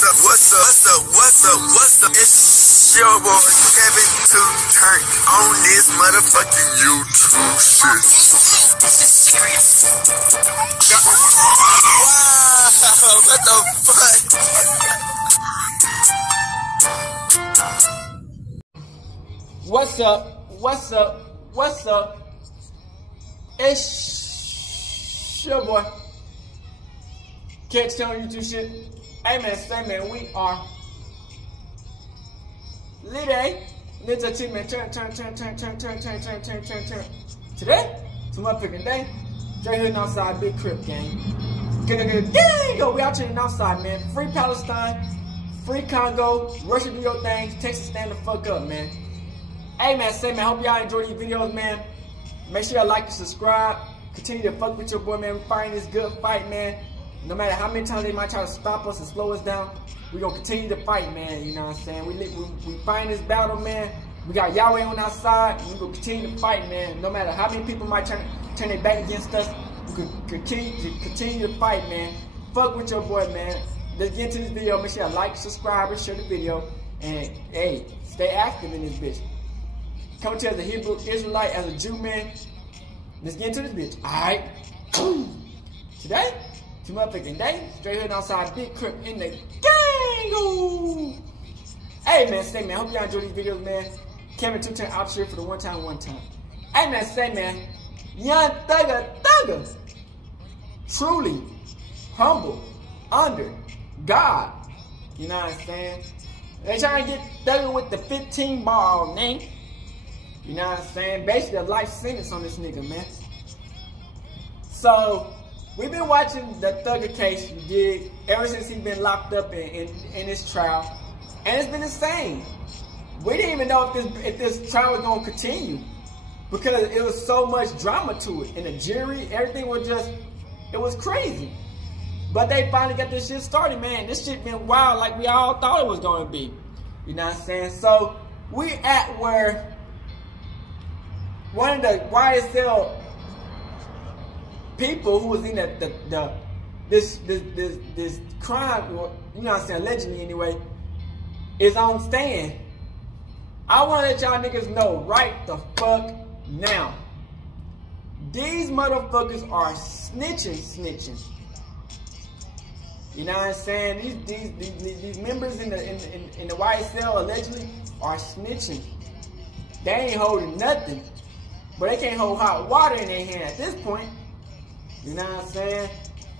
What's up? It's your boy Kevin to turn on this motherfucking YouTube shit. Wow, what the fuck? What's up? It's your boy. Catch on YouTube shit. Hey man, say man, we are Today, turn. Today, it's my picking day. Straight hitting outside, big crib gang. Go, we out here outside, man. Free Palestine, free Congo, Russia do your thing, Texas stand the fuck up, man. Hey man, say man, hope y'all enjoy these videos, man. Make sure y'all like and subscribe. Continue to fuck with your boy, man. We fighting this good fight, man. No matter how many times they might try to stop us and slow us down, we're going to continue to fight, man. You know what I'm saying? We fighting this battle, man. We got Yahweh on our side. We're going to continue to fight, man. No matter how many people might turn their back against us, we can continue to fight, man. Fuck with your boy, man. Let's get into this video. Make sure you like, subscribe, and share the video. And, hey, stay active in this bitch. Coming to you as a Hebrew Israelite, as a Jew, man. Let's get into this bitch. All right? Today, it's motherfucking day. Straight hood outside, big crib in the gang. Ooh. Hey man, say man, hope y'all enjoy these videos, man. Kevin 2 turn out here for the one time. Hey man, say man, young thugger, truly humble under God. You know what I'm saying? They trying to get thugger with the 15 ball name. You know what I'm saying? Basically a life sentence on this nigga, man. So we've been watching the Thugger case, you dig, ever since he's been locked up in this trial. And it's been the same. We didn't even know if this trial was going to continue because it was so much drama to it. And the jury, everything was just, it was crazy. But they finally got this shit started, man. This shit been wild like we all thought it was going to be. You know what I'm saying? So we at where one of the YSL people who was in this crime, you know what I'm saying, allegedly anyway, is on stand. I want to let y'all niggas know right the fuck now. These motherfuckers are snitching. You know what I'm saying? These members in the YSL allegedly are snitching. They ain't holding nothing, but they can't hold hot water in their hand at this point. You know what I'm saying?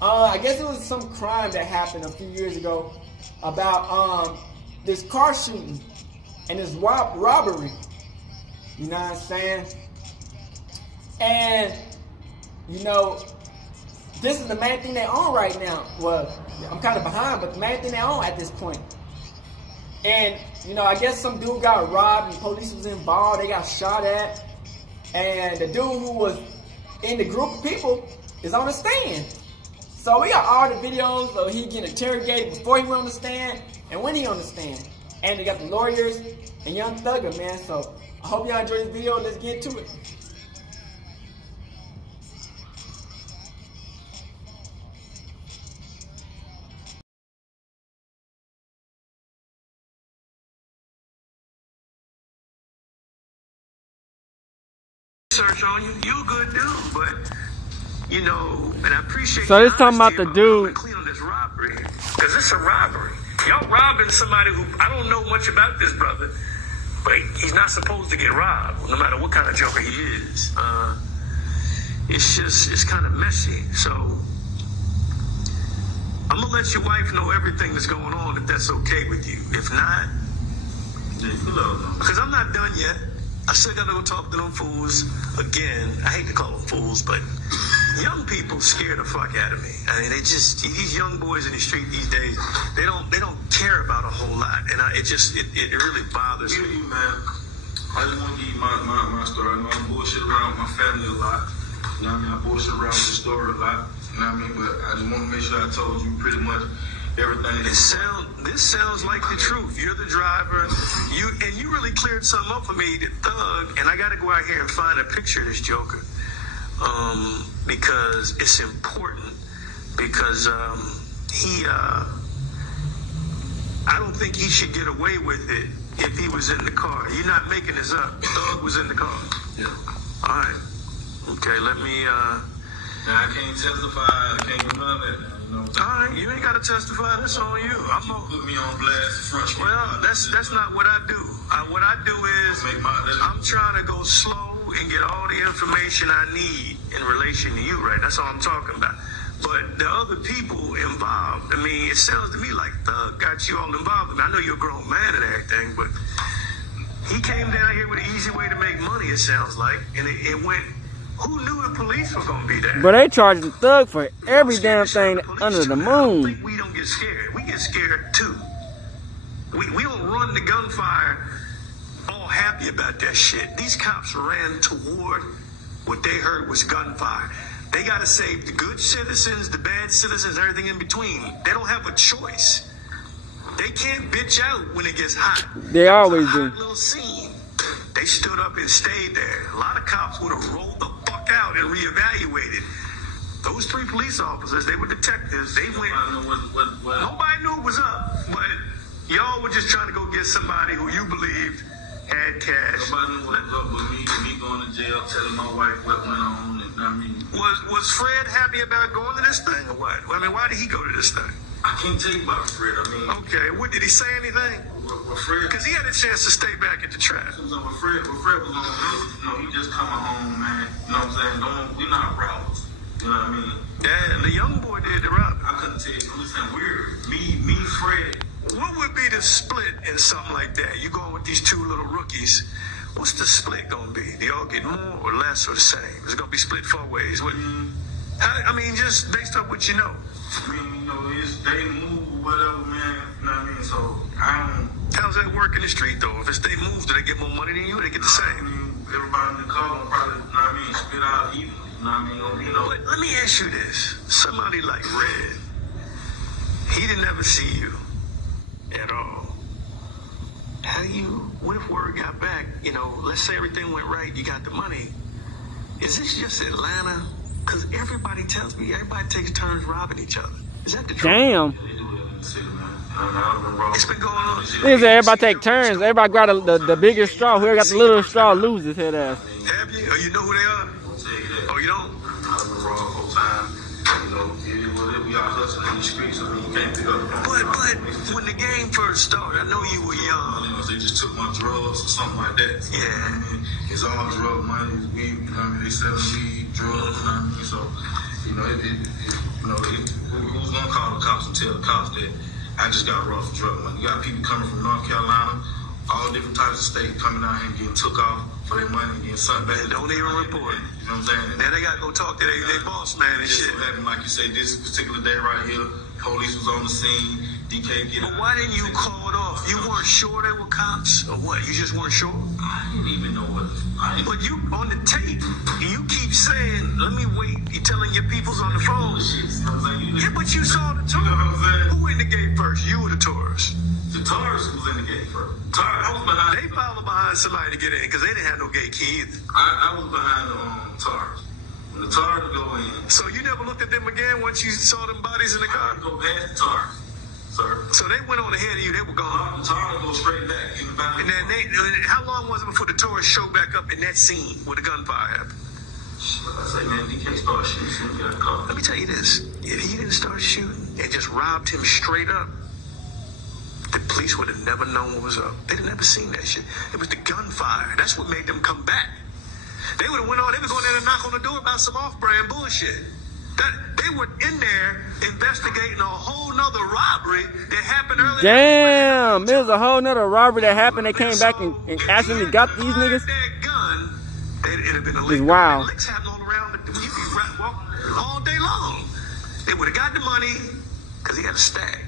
I guess it was some crime that happened a few years ago about this car shooting and this robbery. You know what I'm saying? And, you know, this is the main thing they own right now. Well, I'm kind of behind, but the main thing they own at this point. And, you know, I guess some dude got robbed and police was involved. They got shot at. And the dude who was in the group of people is on the stand. So we got all the videos of he getting interrogated before he went on the stand and when he on the stand. And they got the lawyers and young Thugger, man. So I hope y'all enjoy this video. Let's get to it. Search on you, you a good dude, but you know, and I appreciate. So this talking about the dude. Clean on this robbery, because it's a robbery. Y'all robbing somebody who I don't know much about this brother, but he's not supposed to get robbed, no matter what kind of joker he is. It's kind of messy. So I'm gonna let your wife know everything that's going on, if that's okay with you. If not, because I'm not done yet. I still gotta go talk to them fools again. I hate to call them fools, but young people scare the fuck out of me. I mean, these young boys in the street these days, they don't care about a whole lot, and it really bothers me. Man, I just want to give you my story. I know I bullshit around with my family a lot. You know what I mean? I bullshit around with the story a lot. You know what I mean? But I just want to make sure I told you pretty much everything. This sounds like the truth. You're the driver. You really cleared something up for me, the Thug, and I got to go out here and find a picture of this joker, because it's important. Because I don't think he should get away with it if he was in the car. You're not making this up. Thugg was in the car. Yeah. All right. Okay, let me, Now, I can't testify. I can't do none of that now, you know what I'm saying? all right, you ain't got to testify. That's on you. I'm You on. put me on blast front street. Well, that's not what I do. What I do is I'm trying to go slow and get all the information I need in relation to you, right? That's all I'm talking about. But the other people involved, I mean, it sounds to me like Thugg got you all involved. I mean, I know you're a grown man and everything, but he came down here with an easy way to make money, it sounds like, and it went. Who knew the police were gonna be there? But they charging Thugg for every damn thing under the I don't moon. think we don't get scared. We get scared too. We don't run the gunfire all happy about that shit. These cops ran toward what they heard was gunfire. They got to save the good citizens, the bad citizens, everything in between. They don't have a choice. They can't bitch out when it gets hot. They always It's a do. hot little scene. They stood up and stayed there. A lot of cops would have rolled the fuck out and reevaluated. Those 3 police officers, they were detectives. They went. Nobody knew it was up, but y'all were just trying to go get somebody who you believed had cash. Nobody knew what was up with me going to jail, telling my wife what went on, and I mean, Was Fred happy about going to this thing or what? I mean, why did he go to this thing? I can't tell you about Fred. I mean, Okay, what did he say anything? with Fred, Because he had a chance to stay back at the trap. with Fred was on, you know, he just coming home, man. You know what I'm saying? We're not robbers. You know what I mean? Yeah, the young boy did the robbing. I couldn't tell you. I'm just saying, me, Fred. What would be the split in something like that? You going with these 2 little rookies. What's the split going to be? Do y'all get more or less or the same? It's going to be split 4 ways. What, I mean, just based on what you know. I mean, you know, they move, whatever, man. You know what I mean? So, I don't. How's that work in the street, though? If it's they move, do they get more money than you or they get the I same? mean, everybody in the car will probably, you know what I mean, spit out even. You know what I mean? You know. But let me ask you this. Somebody like Red, he didn't ever see you at all. How do you, what if word got back, you know, let's say everything went right, you got the money. Is this just Atlanta? Because everybody tells me everybody takes turns robbing each other. Is that the truth? Damn. They do it in the city, man. I've been wrong. It's been going on. Niggas say everybody take turns. Everybody grab the bigger straw. Whoever got the little straw loses his head ass. Have you? Or you know who they are? I'll tell you that. Oh, you don't? I've been wrong whole time. You know, it is what it is. We out hustling in the streets. I mean, you can't pick up the phone. But when the game first started, I know you were young. You know, they just took my drugs or something like that. Yeah. I mean, it's all drug money, it's weed, you know what I mean? They selling weed, drugs, you know what I mean? So, you know, who's gonna call the cops and tell the cops that I just got robbed for drug money? You got people coming from North Carolina, all different types of states coming out here and getting took off for their money and getting sent back. And don't even report. You know what I'm saying? Now they gotta go talk to their boss man and Just shit. so happened, like you say, this particular day right here, police was on the scene, DK get But why didn't you call it off? You weren't sure they were cops or what? You just weren't sure? I didn't even know what But you on the tape, you keep saying, let me wait. You telling your peoples on the phone. Yeah, but you saw the tour. You know what I'm saying? Who in the gate first? You or the tourists? The tourist was in the gate first. I was behind. They followed behind somebody to get in because they didn't have no gate key either. I was behind the TARs. When the TARs would go in, So you never looked at them again once you saw them bodies in the I car? would go past the TARs, sir. So they went on ahead of you. They were gone. The TARs go straight back in the back. And then how long was it before the tourists showed back up in that scene where the gunfire happened? I say, man, DK started shooting. So we got a call. Let me tell you this. If he didn't start shooting and just robbed him straight up, the police would have never known what was up. They'd have never seen that shit. It was the gunfire. That's what made them come back. They would have went on, they were going in and knock on the door about some off-brand bullshit. They were in there investigating a whole nother robbery that happened earlier. Damn, there was a whole nother robbery that happened. They came back and accidentally got these niggas. That gun, it'd have been a It's wild. Licks happening all around. You could walk all day long. They would have got the money because he had a stack.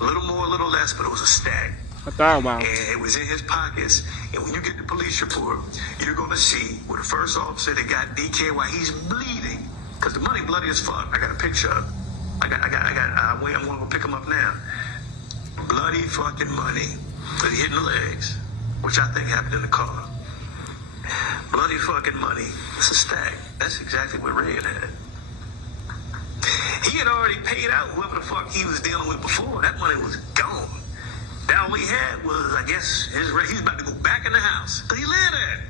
A little more, a little less, but it was a stack. I thought about it. And it was in his pockets. And when you get the police report, you're going to see where the first officer that got DK while he's bleeding. Because the money bloody as fuck. I got a picture of it. I'm going to go pick him up now. Bloody fucking money. But he hitting the legs, which I think happened in the car. Bloody fucking money. It's a stack. That's exactly what Red had. He had already paid out whoever the fuck he was dealing with before. That money was gone. All he had was, I guess, he was about to go back in the house. He lived there.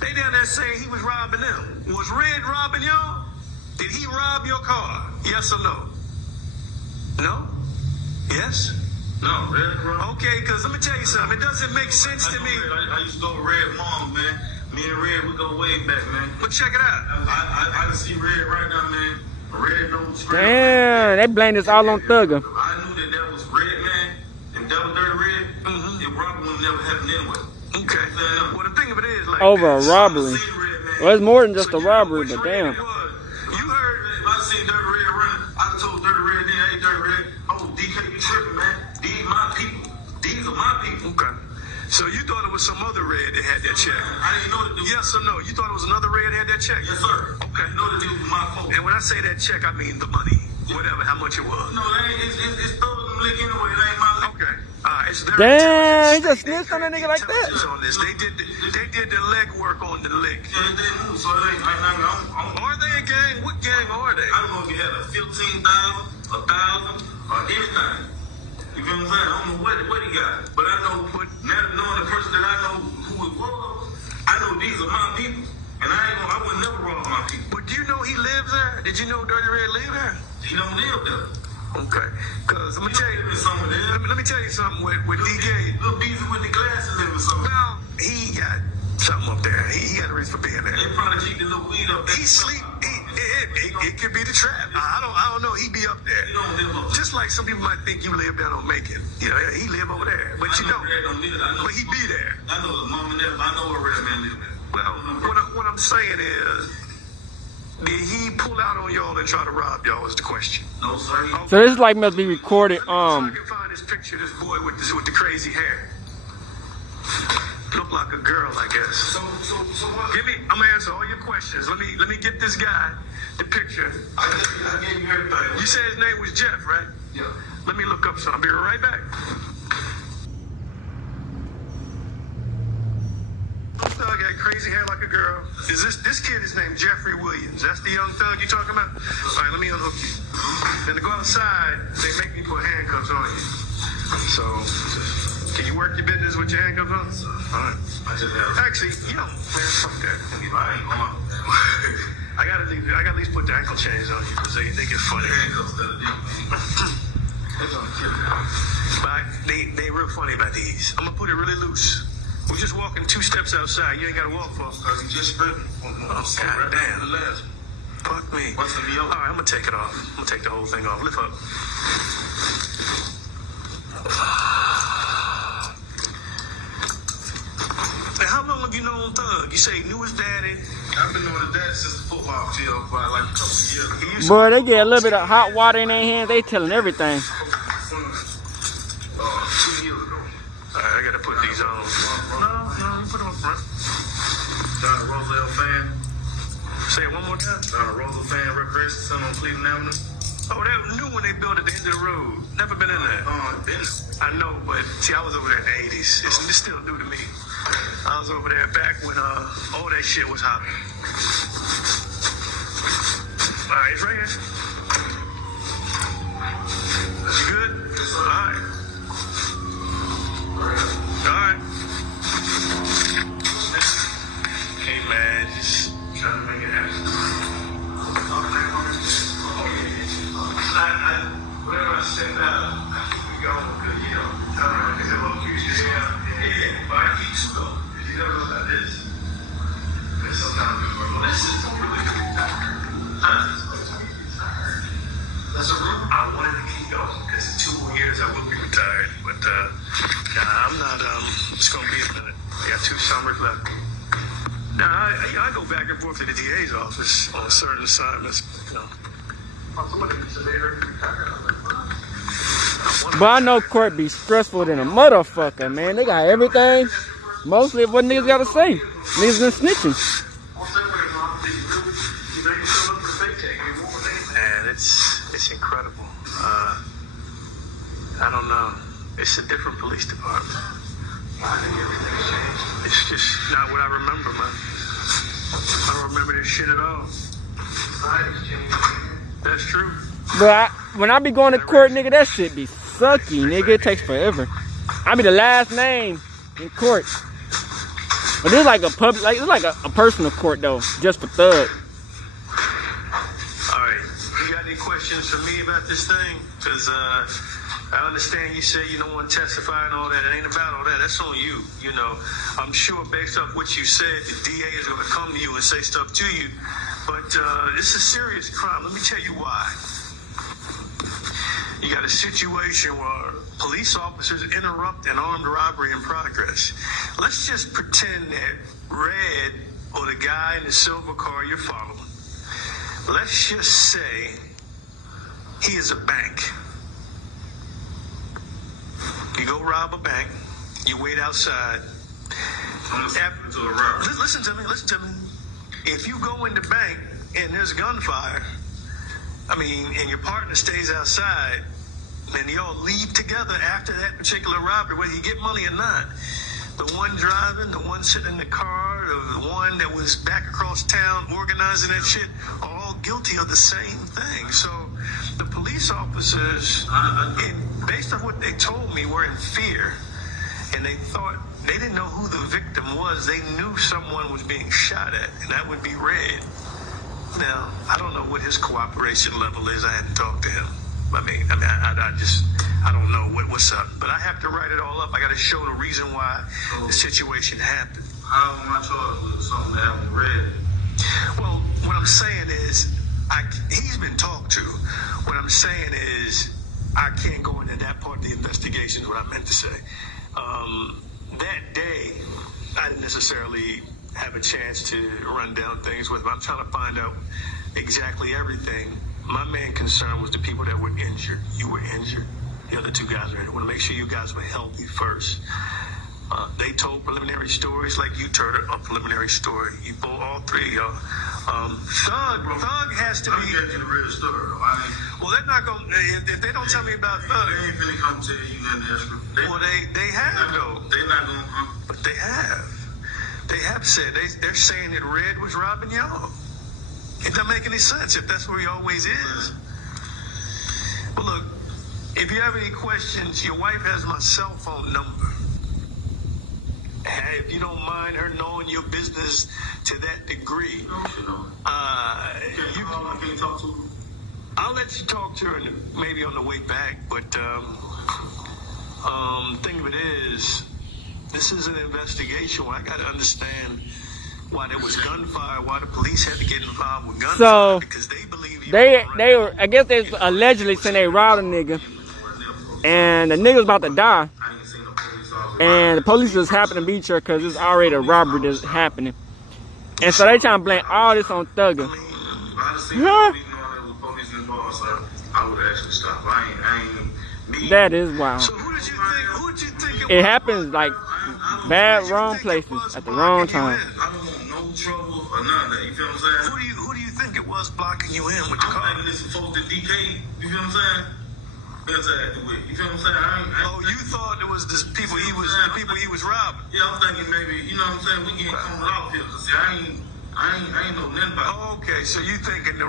They down there saying he was robbing them. Was Red robbing y'all? Did he rob your car? Yes or no? No? Yes? No, Red robbed. Okay, because let me tell you something. It doesn't make sense to me. I used to go with Red mom, man. Me and Red, we go way back, man. But check it out. I can see Red right now, man. Red don't scream. Damn, they blame this all on Thugg. I knew that was Red, man. If that was Dirty Red, it probably would never happen anyway. Okay. Well, the thing of it is, like, Over a robbery. Red, Well, it's more than just so a robbery, but damn. You heard, if I seen Dirty Red running, I told Dirty Red then, hey, Dirty Red, oh, DK, you tripping, man. These my people. These are my people. okay. So you thought it was some other Red that had that check? I didn't know that. Yes or no? You thought it was another Red that had that check? Yes, sir. Okay. I know that it was my fault. And when I say that check, I mean the money. Whatever, how much it was. No, it's Thugg them lick anyway. It ain't my lick. Okay. It's their Damn, he intelligence. just snitched on that nigga like that. Intelligence on this. They did the leg work on the lick. Yeah, it didn't move, so it ain't. Are they a gang? What gang are they? I don't know if you had a 15,000, 1,000, or anything. You feel what I'm saying? I don't know what he got. But I know, now knowing the person that I know who it was, I know these are my people. And I would never rob my people. But do you know he lives there? Did you know Dirty Red lived there? He don't live there. Okay. Because let me tell you, let me tell you something with DK. Little Beezy with the glasses living somewhere. Well, he got something up there. He had a reason for being there. They probably keep the little weed up there. He sleep. It could be the trap. I don't know. He be up there. He don't live up there. Just like some people might think you live down on Macon. You know, he live over there, but you don't. But he be there. I know the mom and dad. I know where Red Man live at. Well, what I'm saying is, did he pull out on y'all and try to rob y'all? Is the question. No, sir. So this like must be recorded. I can find this picture of this boy with the crazy hair. Look like a girl, I guess. So what? I'm gonna answer all your questions. Let me get this guy the picture. I gave you everything. You said his name was Jeff, right? Yeah. Let me look up something. I'll be right back. Thug had crazy hair like a girl. Is this kid is named Jeffrey Williams? That's the young Thug you talking about? All right, let me unhook you. Then to go outside, they make me put handcuffs on you. So, can you work your business with your handcuffs on? All right. Actually, you don't. Man, fuck that. I gotta at least put the ankle chains on you because they get funny. But they real funny about these. I'm gonna put it really loose. We're just walking 2 steps outside. You ain't gotta walk far. Because he just sprinting. Oh, God damn. Left. Fuck me. What's in the All right, I'm gonna take it off. I'm gonna take the whole thing off. Lift up. Hey, how long have you known Thug? You say he knew his daddy. I've been knowing his dad since the football field for like a couple of years. Boy, they get a little bit of hot water in their hands. They telling everything. 2 years ago. All right, I gotta put these on. No, you put them up front. John Roselle fan. Say it one more time. John Roselle fan, Recreation Center on Cleveland Avenue. Oh, that new one they built at the end of the road. Never been in there. I know, but see, I was over there in the 80s. It's still new to me. I was over there back when all that shit was hopping. All right, it's right here. You good? All right. All right. Hey, man, just trying to make it happen. Whatever I send out, I keep it going because, you know, because it won't use your hair. Yeah, but I keep it going. You never know about this. Because sometimes people are like, this is really good. That's a rule. I wanted to keep going because in 2 more years I will be retired. But, nah, I'm not, it's going to be a minute. I got 2 summers left. Nah, I go back and forth to the DA's office on certain assignments, you know. But I know court be stressful than a motherfucker, man. They got everything. Mostly of what niggas gotta say. Niggas been snitching. And it's incredible. I don't know. It's a different police department. I think everything's changed. It's just not what I remember, man. I don't remember this shit at all. That's true. But when I be going to court, nigga, that shit be sucky, nigga. It takes forever. I be the last name in court. But it's like a public, like it's like a personal court though, just for Thug. Alright, you got any questions for me about this thing? Because I understand you say you don't want to testify and all that. It ain't about all that. That's on you. You know, I'm sure based off what you said, the DA is going to come to you and say stuff to you. But it's a serious crime. Let me tell you why. You got a situation where police officers interrupt an armed robbery in progress. Let's just pretend that Red, or the guy in the silver car you're following, let's just say he is a bank. You go rob a bank, you wait outside. Listen to me. If you go in the bank and there's gunfire, and your partner stays outside, and y'all leave together after that particular robbery, whether you get money or not. The one driving, the one sitting in the car, the one that was back across town organizing that shit, are all guilty of the same thing. So the police officers, based on what they told me, were in fear. And they thought, they didn't know who the victim was. They knew someone was being shot at, and that would be Red. Now, I don't know what his cooperation level is. I hadn't talked to him. I don't know what's up. But I have to write it all up. I got to show the reason why the situation happened. How am I charged with something that happened to Red? Well, what I'm saying is, he's been talked to. What I'm saying is, I can't go into that part of the investigation, is what I meant to say. That day, I didn't necessarily have a chance to run down things with him. I'm trying to find out exactly everything. My main concern was the people that were injured. You were injured. The other two guys were injured. I want to make sure you guys were healthy first. They told preliminary stories like you told a preliminary story. You both, all three of y'all. Thugg has to be. I'm getting the real story. Well, they're not going to. If they don't tell me about Thugg. They ain't finna come tell you nothing extra. Well, they have, though. They're not going to come. But they have. They have said. They're saying that Red was robbing y'all. It doesn't make any sense if that's where he always is. But look, if you have any questions, your wife has my cell phone number. If you don't mind her knowing your business to that degree, Can you talk to her? I'll let you talk to her maybe on the way back. But the thing of it is, this is an investigation where I got to understand why there was gunfire, why the police had to get involved with gunfire, So because they believe they were, I guess they allegedly saying they robbed a nigga, and the nigga was about to die, and the police just happened to be here because there's already a robbery that's happening, and so they trying to blame all this on Thugg. I would actually stop. That is wild. So who did you think It happens like bad, wrong places at the wrong time. I don't want no trouble or none of that. You feel what I'm saying? Who do you think it was blocking you in with the car? I'm thinking it's folks that DK. You feel what I'm saying? Exactly. You feel what I'm saying? You thought it was the people he was robbing. Yeah, I'm thinking maybe, you know what I'm saying, we can come off here, because I ain't know nothing about it. Oh, okay, so you thinking the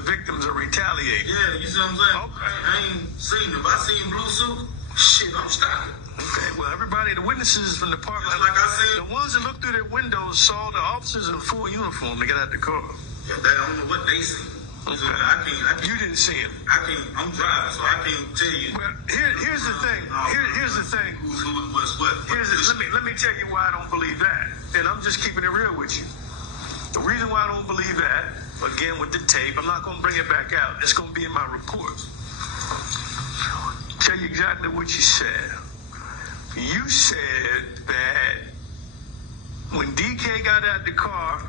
victims are retaliating? Yeah, you see what I'm saying? Okay. I ain't seen them. If I seen blue suit, shit, I'm stopping. Okay, well, everybody, the witnesses from the park, Like I said, the ones that looked through their windows saw the officers in full uniform to get out the car. yeah, I don't know what they seen. Okay. So I can't. You didn't see him. I'm driving, so I can't tell you. Well, here's the thing. Here's the thing. Who's what? Let me tell you why I don't believe that. And I'm just keeping it real with you. The reason why I don't believe that, again with the tape, I'm not going to bring it back out. It's going to be in my report. Tell you exactly what you said. You said that when DK got out the car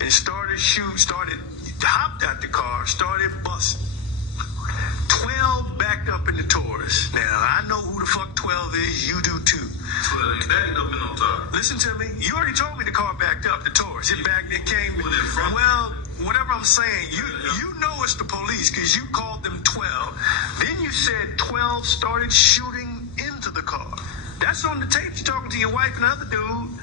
and hopped out the car, started busting, 12 backed up in the Taurus. Now, I know who the fuck 12 is. You do too. 12 ain't backed up in no time. Listen to me. You already told me the car backed up, the Taurus. It came. Well, whatever I'm saying, you know it's the police because you called them 12. Then you said 12 started shooting into the car. That's on the tape. You're talking to your wife and the other dude.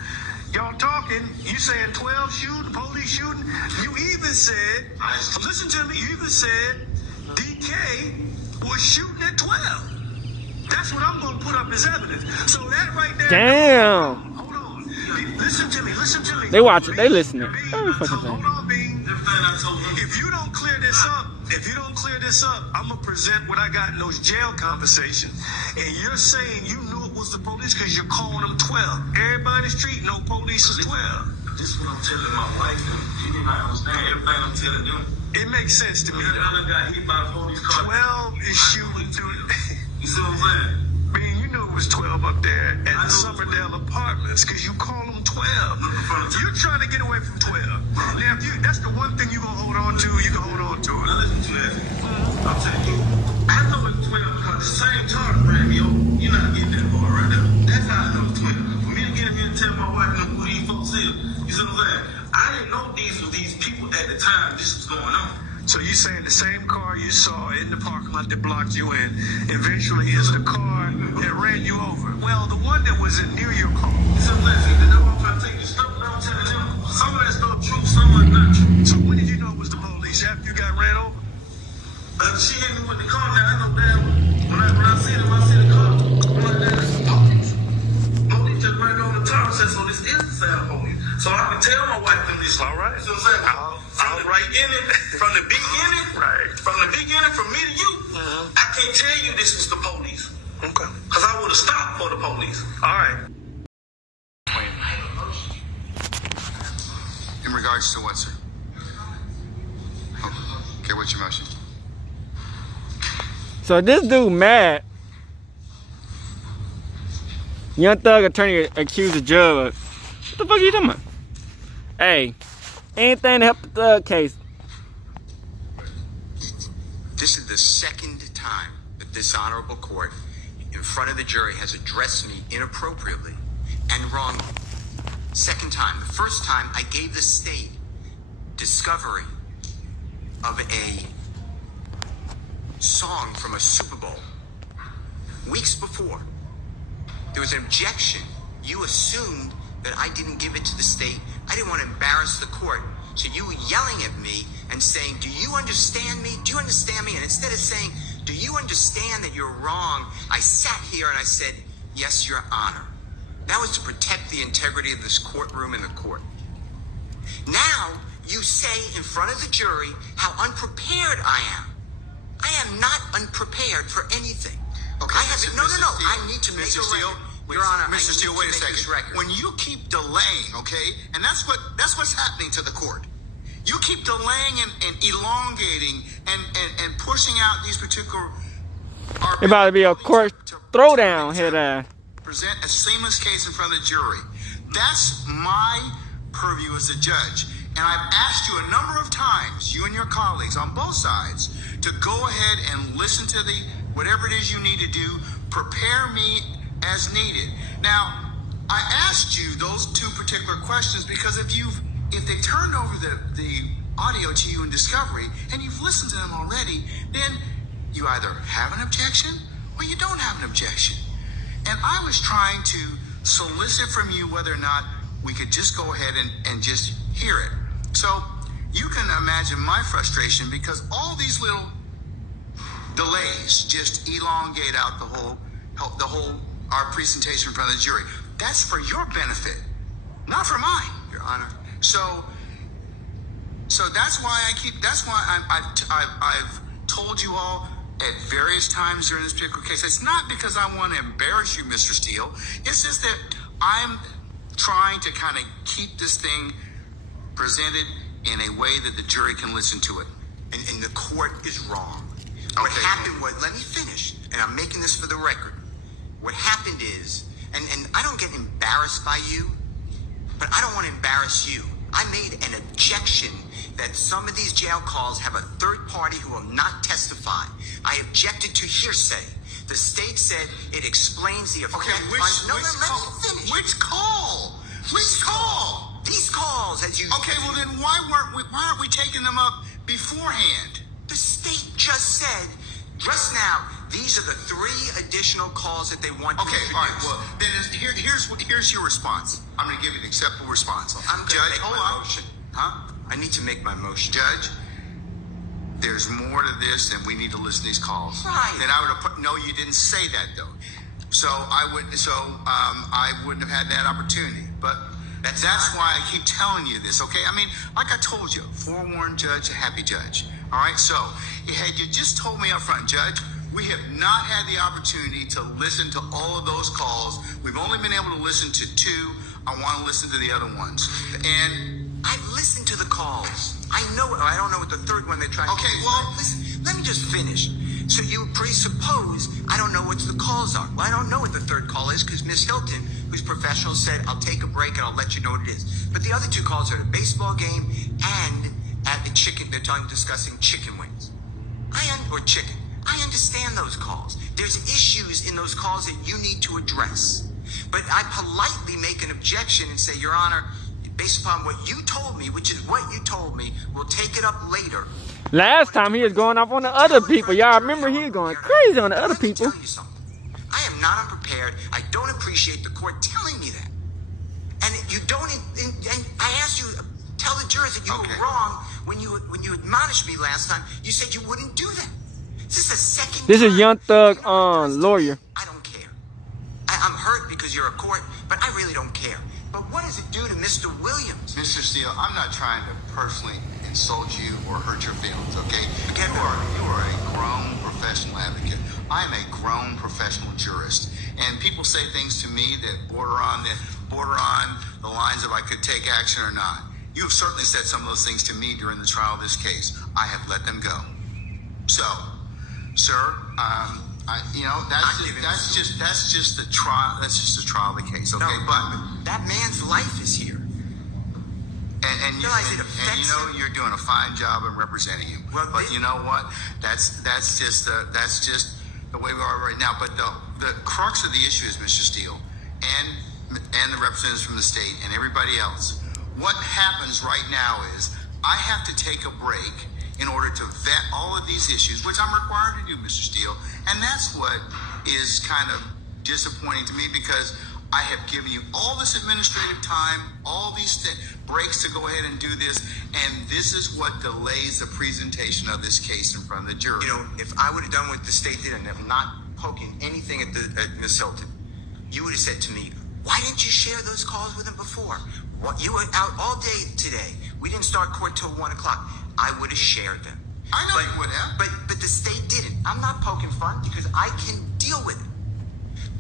Y'all talking. You saying 12 shooting, police shooting. You even said, listen to me, you even said DK was shooting at 12. That's what I'm going to put up as evidence. So that right there. Damn. Hold on. Listen to me. Listen to me. They watch it. They listening. Every fucking thing. Hold on, Bing. If you don't clear this up, I'm going to present what I got in those jail conversations. And you're saying you knew it was the police because you're calling them 12. Everybody in the street know police is 12. This is what I'm telling my wife, and she did not understand everything I'm telling them. It makes sense to me. I got hit by a police car. 12 is shooting through. You see what I'm saying? Man, you knew it was 12 up there at Summerdale Apartments because you call them 12. You're trying to get away from 12. Now, if that's the one thing you're going to hold on to, you can hold on to it. Now listen to that. I'm telling you, I know it's 12 because the same charge ran me over. You're not getting that far right there. That's how I know it's 12. For me to get in here and tell my wife who these folks is, you see what I'm saying? I didn't know these were these people at the time this was going on. So you saying the same car you saw in the parking lot that blocked you in eventually is the car that ran you over? Well, the one that was near your car. You see what I'm saying? That's why I'm trying to take this stuff and I'm telling them. Some of that stuff true, some of it not true. So when did you know it was the police? After you got ran over? She hit me with the car now. I know damn when I see them, I see the car. I'm like, that's the police. Police just right on the top said, so this is the sound police. So I can tell my wife them this. All right. You see what I'm saying? From the beginning, Right. From the beginning, from me to you, I can't tell you this was the police. Okay. Because I would have stopped for the police. All right. In regards to what, sir? Okay, what's your motion? So this dude mad. Young Thug attorney accused the judge. What the fuck are you talking about? Hey, anything to help the Thug case. This is the second time that this honorable court in front of the jury has addressed me inappropriately and wrongly. Second time. The first time I gave the state discovery of a song from a Super Bowl weeks before. There was an objection. You assumed that I didn't give it to the state. I didn't want to embarrass the court. So you were yelling at me and saying, do you understand me? Do you understand me? And instead of saying, do you understand that you're wrong? I sat here and I said, yes, Your Honor. That was to protect the integrity of this courtroom and the court. Now you say in front of the jury how unprepared I am. I am not unprepared for anything. Okay, I have no. I need to make a record. Your Honor, Mr. Steele, wait a second. When you keep delaying, okay, and that's what's happening to the court. You keep delaying and elongating and pushing out these particular. It about to be a court throwdown here. Present a seamless case in front of the jury. That's my purview as a judge. And I've asked you a number of times, you and your colleagues on both sides, to go ahead and listen to whatever it is you need to do, prepare me as needed. Now, I asked you those two particular questions because if they turned over the audio to you in discovery and you've listened to them already, then you either have an objection or you don't have an objection. And I was trying to solicit from you whether or not we could just go ahead and just hear it. So you can imagine my frustration because all these little delays just elongate out our presentation in front of the jury. That's for your benefit, not for mine, Your Honor. So that's why I've told you all at various times during this particular case. It's not because I want to embarrass you, Mr. Steele. It's just that I'm trying to kind of keep this thing presented in a way that the jury can listen to it. And the court is wrong. What happened was, let me finish, and I'm making this for the record. What happened is, and I don't get embarrassed by you, but I don't want to embarrass you. I made an objection that some of these jail calls have a third party who will not testify. I objected to hearsay. The state said it explains the effect. Okay, which call? These calls, as you. Okay, well then why aren't we taking them up beforehand? The state just said just now. These are the 3 additional calls that they want. Okay, all right. Well, then here's your response. I'm going to give you an acceptable response. I'm going to make my motion. Huh? I need to make my motion. Judge, there's more to this and we need to listen to these calls. Right. Then I would have put, no, you didn't say that though. So I wouldn't have had that opportunity. But that's why I keep telling you this, okay? I mean, like I told you, forewarned judge, a happy judge. All right, so had you just told me up front, Judge, we have not had the opportunity to listen to all of those calls. We've only been able to listen to 2. I want to listen to the other ones. And I've listened to the calls. I know it. I don't know what the third one they're trying to do. Okay, well, listen, let me just finish. So you presuppose I don't know what the calls are. Well, I don't know what the third call is because Miss Hilton, who's professional, said, I'll take a break and I'll let you know what it is. But the other 2 calls are the baseball game and at the chicken, they're discussing chicken wings. Or chicken. I understand those calls. There's issues in those calls that you need to address. But I politely make an objection and say, Your Honor, based upon what you told me, which is what you told me, we'll take it up later. Last time he was going off on the other people. Y'all remember he was going crazy on the other people. Let me tell you something. I am not unprepared. I don't appreciate the court telling me that. And you don't, and I asked you, tell the jurors that you were wrong when you admonished me last time. You said you wouldn't do that. This is the second This time. is Young Thug lawyer. I don't care. I'm hurt because you're a court, but I really don't care. But what does it do to Mr. Williams? Mr. Steele, I'm not trying to personally insult you or hurt your feelings, okay? Again, you are a grown professional advocate. I'm a grown professional jurist. And people say things to me that border on the lines of I could take action or not. You have certainly said some of those things to me during the trial of this case. I have let them go. So, sir, that's just the trial. That's just the trial of the case, okay? No, but that man's life is here. And you know you're doing a fine job of representing him. Well, but you know what? That's just the way we are right now. But the crux of the issue is, Mr. Steele, and the representatives from the state and everybody else. What happens right now is I have to take a break in order to vet all of these issues, which I'm required to do, Mr. Steele. And that's what is kind of disappointing to me because I have given you all this administrative time, all these breaks to go ahead and do this, and this is what delays the presentation of this case in front of the jury. You know, if I would have done what the state did and I'm not poking anything at Miss Hilton, you would have said to me, why didn't you share those calls with him before? You were out all day today. We didn't start court till 1 o'clock. I would have shared them. I know you would have. But the state didn't. I'm not poking fun because I can deal with it.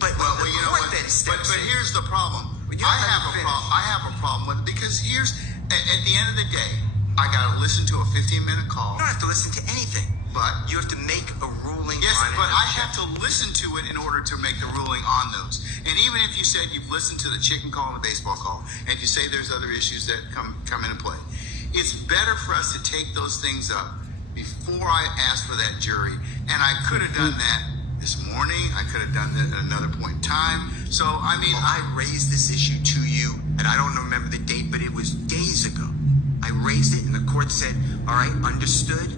But you know what? But here's the problem. I have a problem with it because at the end of the day, I got to listen to a 15-minute call. You don't have to listen to anything. But you have to make a ruling. Yes, on it. But I have to listen to it in order to make the ruling on those. And even if you said you've listened to the chicken call and the baseball call, and if you say there's other issues that come into play, it's better for us to take those things up before I ask for that jury. And I could have done that this morning. I could have done that at another point in time. So, I mean... Well, I raised this issue to you, and I don't remember the date, but it was days ago. I raised it, and the court said, all right, understood,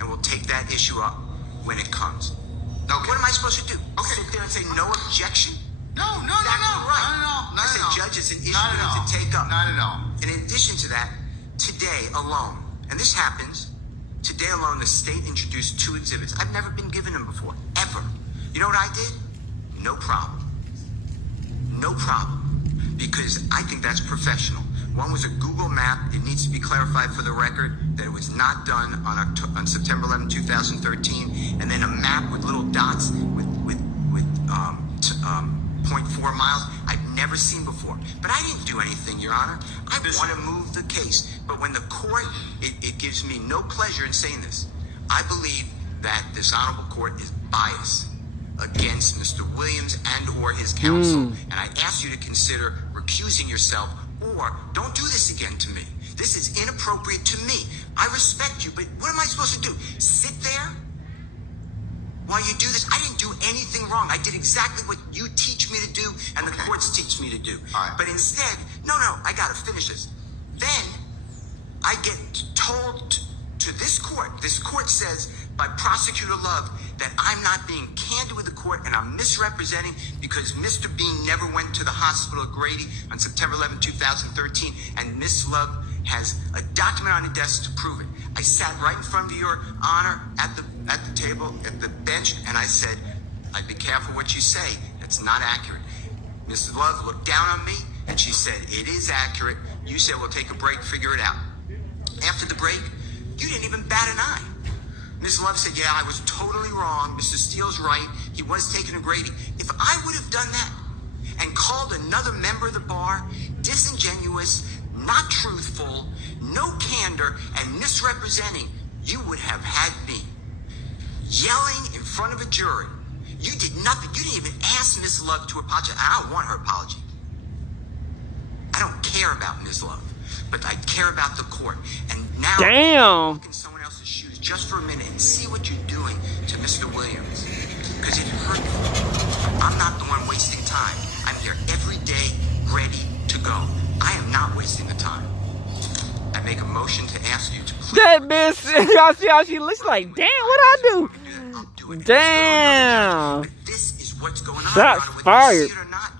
and we'll take that issue up when it comes. Okay. What am I supposed to do? Okay. Sit there and say no objection? No. Right. I said, Judge, it's an issue we need to take up. Not at all. And in addition to that, today alone, and this happens, today alone, the state introduced 2 exhibits. I've never been given them before, ever. You know what I did? No problem. No problem. Because I think that's professional. One was a Google map. It needs to be clarified for the record that it was not done on September 11, 2013. And then a map with little dots with 0.4 miles. I've never seen before. But I didn't do anything, Your Honor. I want to move the case. But when the court, it gives me no pleasure in saying this. I believe that this honorable court is biased against Mr. Williams and or his counsel. And I ask you to consider recusing yourself or don't do this again to me. This is inappropriate to me. I respect you, but what am I supposed to do? Sit there while you do this? I didn't do anything wrong. I did exactly what you teach me to do and the courts teach me to do. Right. But instead, no, I got to finish this. Then I get told to this court says by Prosecutor Love that I'm not being candid with the court and I'm misrepresenting because Mr. Bean never went to the hospital at Grady on September 11, 2013, and Miss Love has a document on the desk to prove it. I sat right in front of Your Honor at the table, at the bench, and I said, I'd be careful what you say. That's not accurate. Mrs. Love looked down on me, and she said, it is accurate. You said, we'll take a break, figure it out. After the break, you didn't even bat an eye. Mrs. Love said, yeah, I was totally wrong. Mr. Steele's right. He was taking a grading. If I would have done that and called another member of the bar disingenuous, not truthful, no candor, and misrepresenting, you would have had me yelling in front of a jury. You did nothing. You didn't even ask Miss Love to apologize. I don't want her apology. I don't care about Miss Love, but I care about the court. And now, damn, look in someone else's shoes just for a minute and see what you're doing to Mr. Williams, because it hurt me. I'm not the one wasting time. I'm here every day, ready to go. I am not wasting the time. I make a motion to ask you to please. That bitch, y'all see how she looks like, damn, what I do? Damn. But this is what's going on. Shots Whether fired. you see it or not.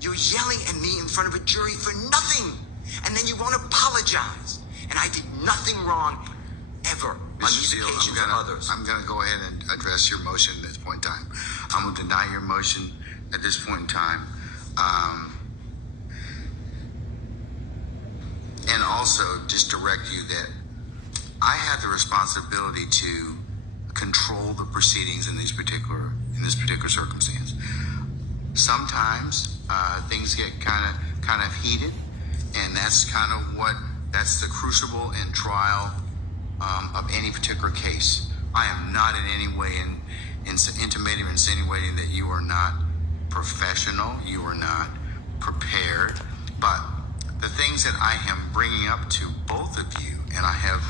You're yelling at me in front of a jury for nothing. And then you won't apologize. And I did nothing wrong ever on these occasions of others. I'm going to go ahead and address your motion at this point in time. I'm going to deny your motion at this point in time. And also just direct you that I have the responsibility to control the proceedings in this particular circumstance. Sometimes things get kind of heated, and that's the crucible and trial of any particular case. I am not in any way intimating or insinuating that you are not professional, you are not prepared, but the things that I am bringing up to both of you, and I have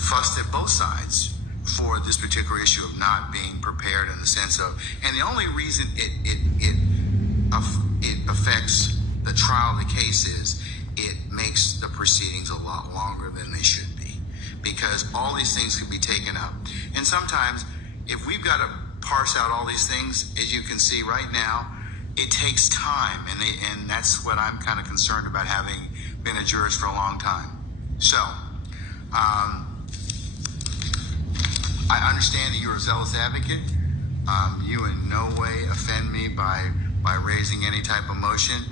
fussed at both sides for this particular issue of not being prepared in the sense of, and the only reason it affects the trial of the case is it makes the proceedings a lot longer than they should be, because all these things can be taken up. And sometimes if we've got to parse out all these things, as you can see right now, it takes time, and that's what I'm kind of concerned about, having been a jurist for a long time. So, I understand that you're a zealous advocate. You in no way offend me by raising any type of motion.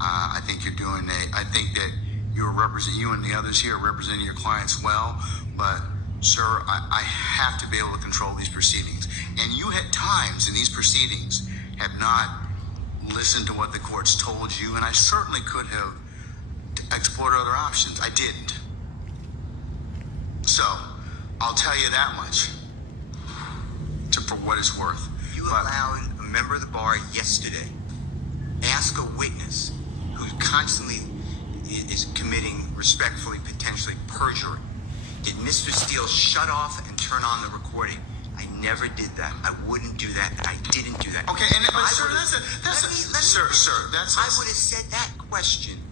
I think you're doing I think that you and the others here are representing your clients well, but sir, I have to be able to control these proceedings. And you at times in these proceedings have not listened to what the court's told you, and I certainly could have explored other options. I didn't. So, I'll tell you that much, for what it's worth. You allowed a member of the bar yesterday ask a witness who constantly is committing, respectfully, potentially perjury. Did Mr. Steele shut off and turn on the recording? I never did that. I wouldn't do that, and I didn't do that. Okay, and but sir, I would have said that question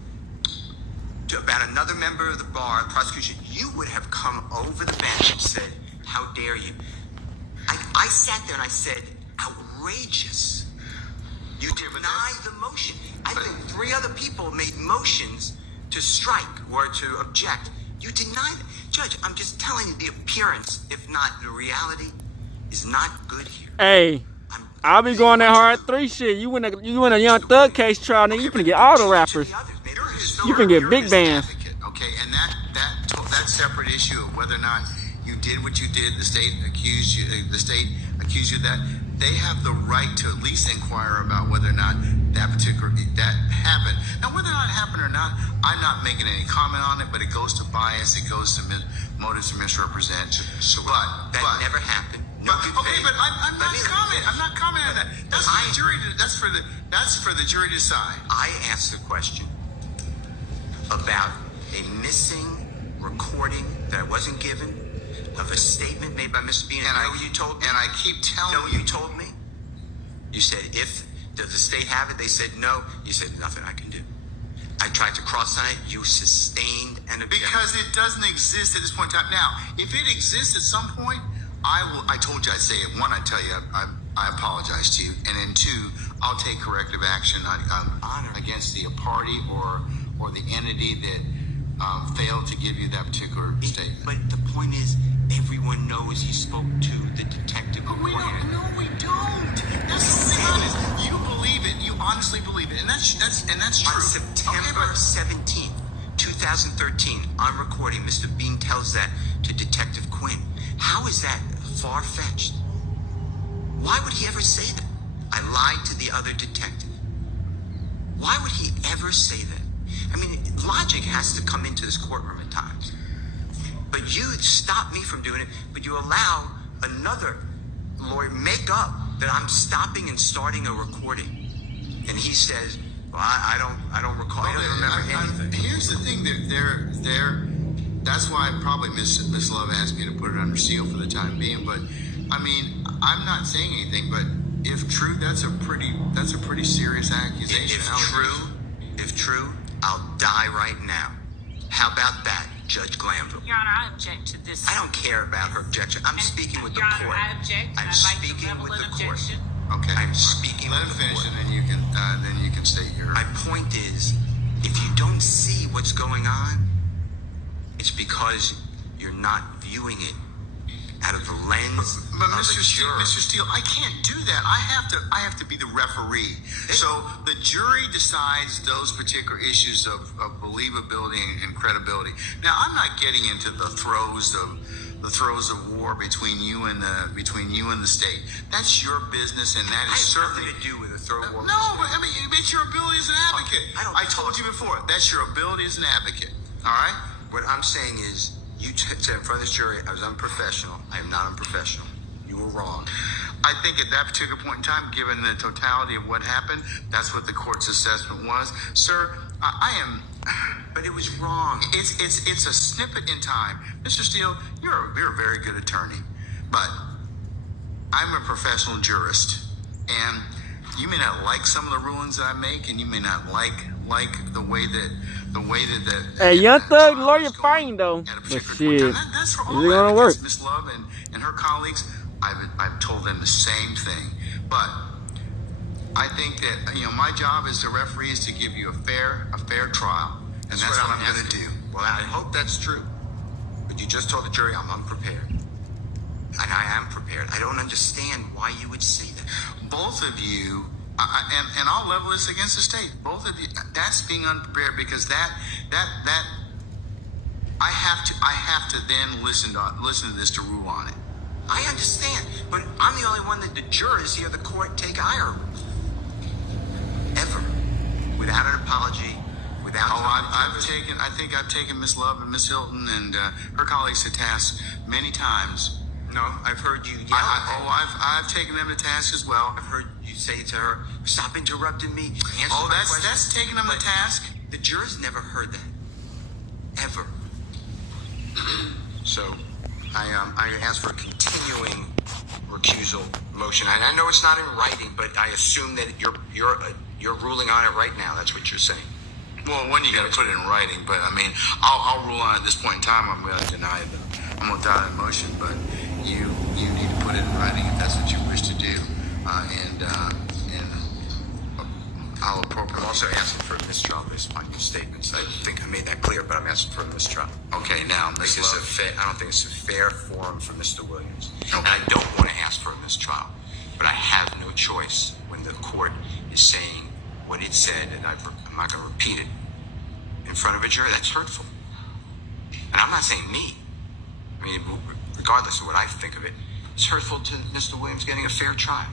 about another member of the bar, prosecution. You would have come over the bench and said, "How dare you?" I sat there and I said, "Outrageous." You denied the motion. I think 3 other people made motions to strike or to object. You denied it. Judge, I'm just telling you, the appearance, if not the reality, is not good here. Hey, I'll be going that hard 3 shit. You win a Young Thug case trial, nigga. You can get all the rappers. You can get big bands. Okay, and that separate issue of whether or not you did what you did, the state accused you of that. They have the right to at least inquire about whether or not that happened. Now, whether or not it happened or not, I'm not making any comment on it, but it goes to bias, it goes to motives to misrepresent. But that never happened. No, okay, but I'm not commenting on that. That's for the jury. That's for the jury to decide. I asked a question about a missing recording that wasn't given of a statement made by Mr. Bean. And you told me. And I keep telling you. No, you told me. You said, does the state have it? They said no. You said, nothing I can do. I tried to cross-sign it. You sustained an objection. Because it doesn't exist at this point in time. Now, if it exists at some point, I told you I'd say it. 1, I tell you, I apologize to you. And then 2, I'll take corrective action against the party or the entity that failed to give you that particular statement. But the point is, everyone knows he spoke to the detective. But we don't. No, we don't. That's the thing on it. You believe it. You honestly believe it, and that's true. On September 17th, 2013, I'm recording. Mr. Bean tells that to Detective Quinn. How is that far-fetched? Why would he ever say that? I lied to the other detective. Why would he ever say that? I mean, logic has to come into this courtroom at times. But you stop me from doing it, but you allow another lawyer make up that I'm stopping and starting a recording. And he says, well, I don't recall. I don't remember anything. Here's the thing. That's why probably Miss Love asked me to put it under seal for the time being. But I mean, I'm not saying anything. But if true, that's a pretty serious accusation. If true, I'll die right now. How about that, Judge Glanville? Your Honor, I object to this. I don't care about her objection. I'm speaking with the Your court. Honor, I object. I'm speaking with the court. Okay. I'm speaking Let with him the finish, court. and then you can state your. My point is, if you don't see what's going on, it's because you're not viewing it out of the lens But of Mr. a juror. Steele, I can't do that. I have to be the referee. So the jury decides those particular issues of believability and credibility. Now, I'm not getting into the throes of war between you and the state. That's your business, and that is certainly nothing to do with a throw war. No, but I mean, it's your ability as an advocate. I told you before, that's your ability as an advocate. All right. What I'm saying is, you said in front of this jury, I was unprofessional. I am not unprofessional. You were wrong. I think at that particular point in time, given the totality of what happened, that's what the court's assessment was. Sir, I am... But it was wrong. It's a snippet in time. Mr. Steele, you're a very good attorney, but I'm a professional jurist, and you may not like some of the rulings that I make, and you may not like the way that Hey, Young Thug lawyer fighting though. But shit, that's for is all it gonna work? advocates. Miss Love and her colleagues, I've told them the same thing. But I think that my job as the referee is to give you a fair trial, and that's what I'm going to do. Well, I hope that's true. But you just told the jury I'm unprepared. And I am prepared. I don't understand why you would say that. Both of you, and I'll level this against the state. Both of you, that's being unprepared, because that I have to then listen to this to rule on it. I understand, but I'm the only one that the jurors here, the court, take ire with. Ever. Without an apology, without... I think I've taken Miss Love and Miss Hilton and her colleagues to task many times. No, I've heard you yell. I've taken them to task as well. I've heard you say to her, stop interrupting me. Answer my question. That's taking them to task. The jurors never heard that. Ever. So, I asked for a continuing recusal motion. And I know it's not in writing, but I assume that you're ruling on it right now. That's what you're saying. Well, when you got to put it in writing, but I mean, I'll rule on it at this point in time. I'm going to deny it. I'm going to deny the motion, but you need to put it in writing if that's what you wish to do, and I'll appropriately. I'm also asking for a mistrial based upon your statements. I think I made that clear, but I'm asking for a mistrial. Okay, now, Ms. Love. I don't think it's a fair forum for Mr. Williams. Okay. And I don't want to ask for a mistrial, but I have no choice when the court is saying what it said, and I'm not going to repeat it in front of a jury. That's hurtful. And I'm not saying me. I mean, regardless of what I think of it, it's hurtful to Mr. Williams getting a fair trial.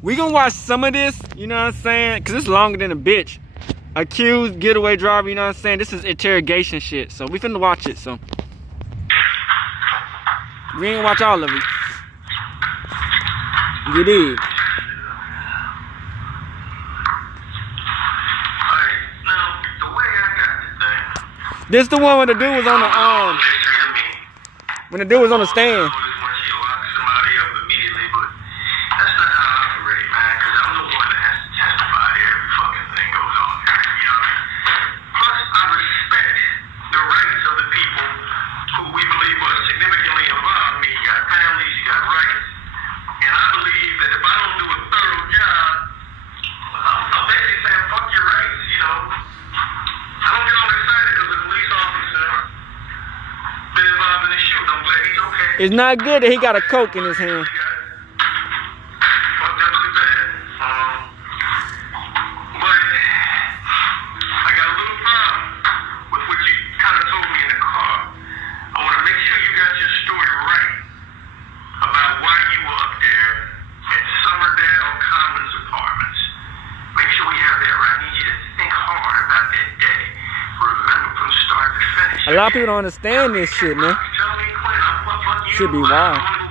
We gonna watch some of this, you know what I'm saying? Cause it's longer than a bitch. Accused, getaway driver, you know what I'm saying? This is interrogation shit, so we finna watch it, so. We ain't gonna watch all of it. You did. This the one when the dude was on the when the dude was on the stand. It's not good that he got a Coke in his hand. A lot of people don't understand this shit, man. Should be wild.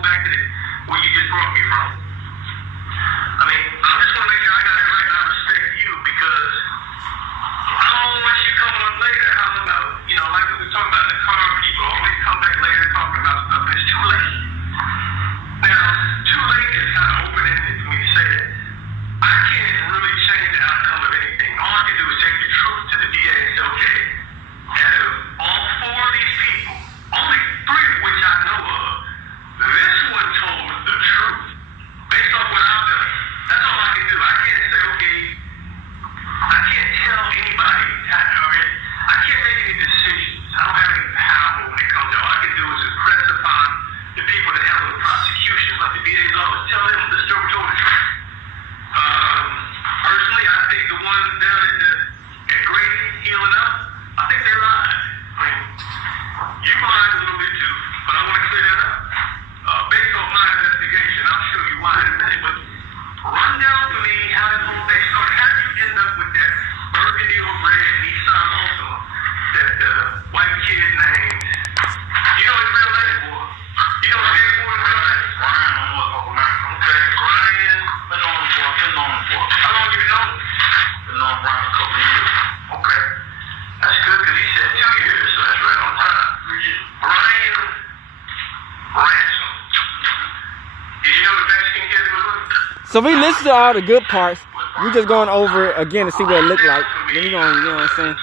So we listen to all the good parts. We just going over it again to see what it looked like. Then you going, you know what I'm saying?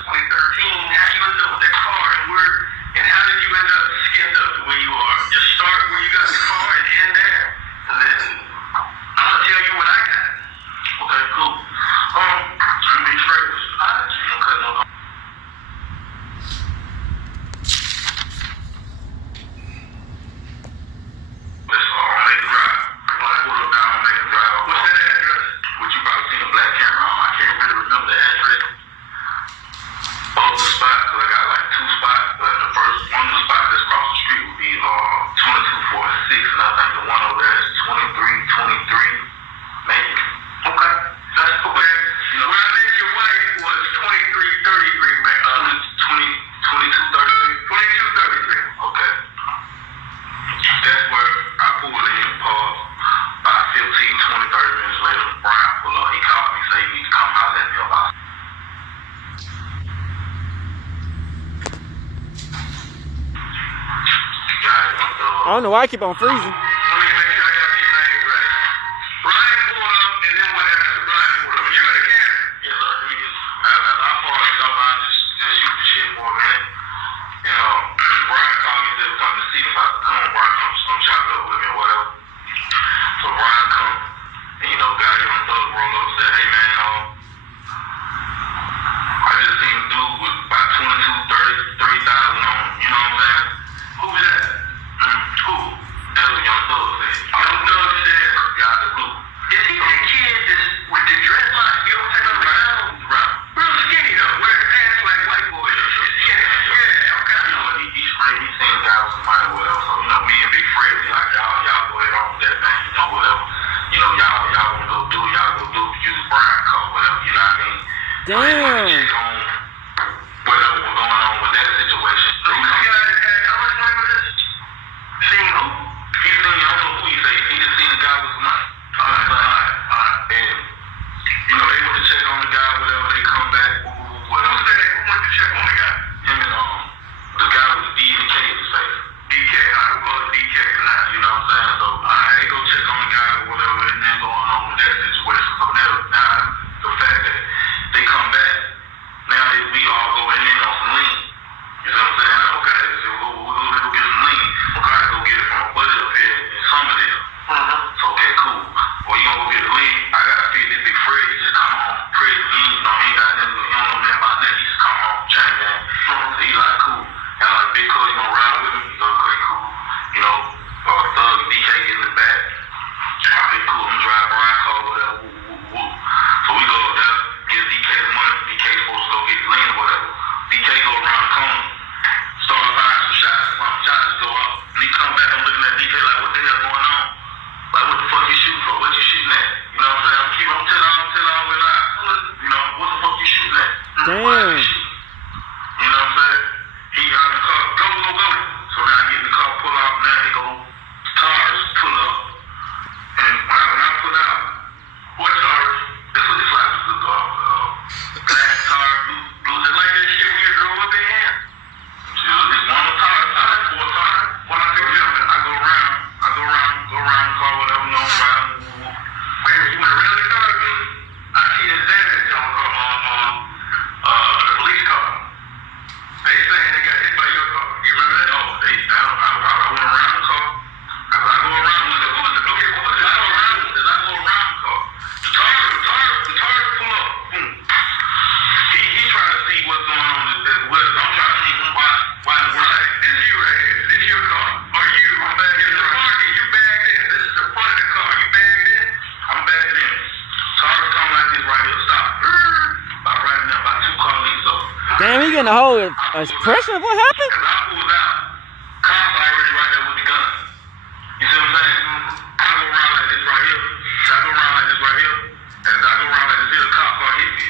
I don't know why I keep on freezing. Damn. getting the whole expression of what happened? Cause I pulled out. Cops already right there with the gun. You see what I'm saying? I go around like this right here. So I go around like this right here. And as I go around like this here, the cop car hit me.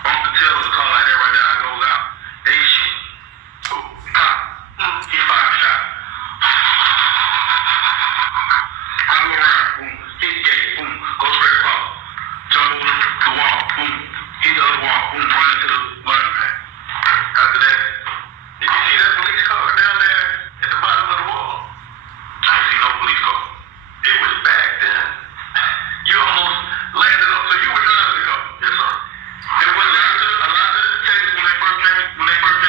Bump the tail of the car like that right there. I goes out. They shoot. Pop. He fired a shot. I go around. Boom. Hit the gate. Boom. Go straight across. Jump over the wall. Boom. Hit the other wall. Boom. Run into the laundromat. After that, did you see that police car down there at the bottom of the wall? I didn't see no police car. It was back then. You almost landed up, so you were driving the car. Yes, sir. It was a lot of the cases when they first came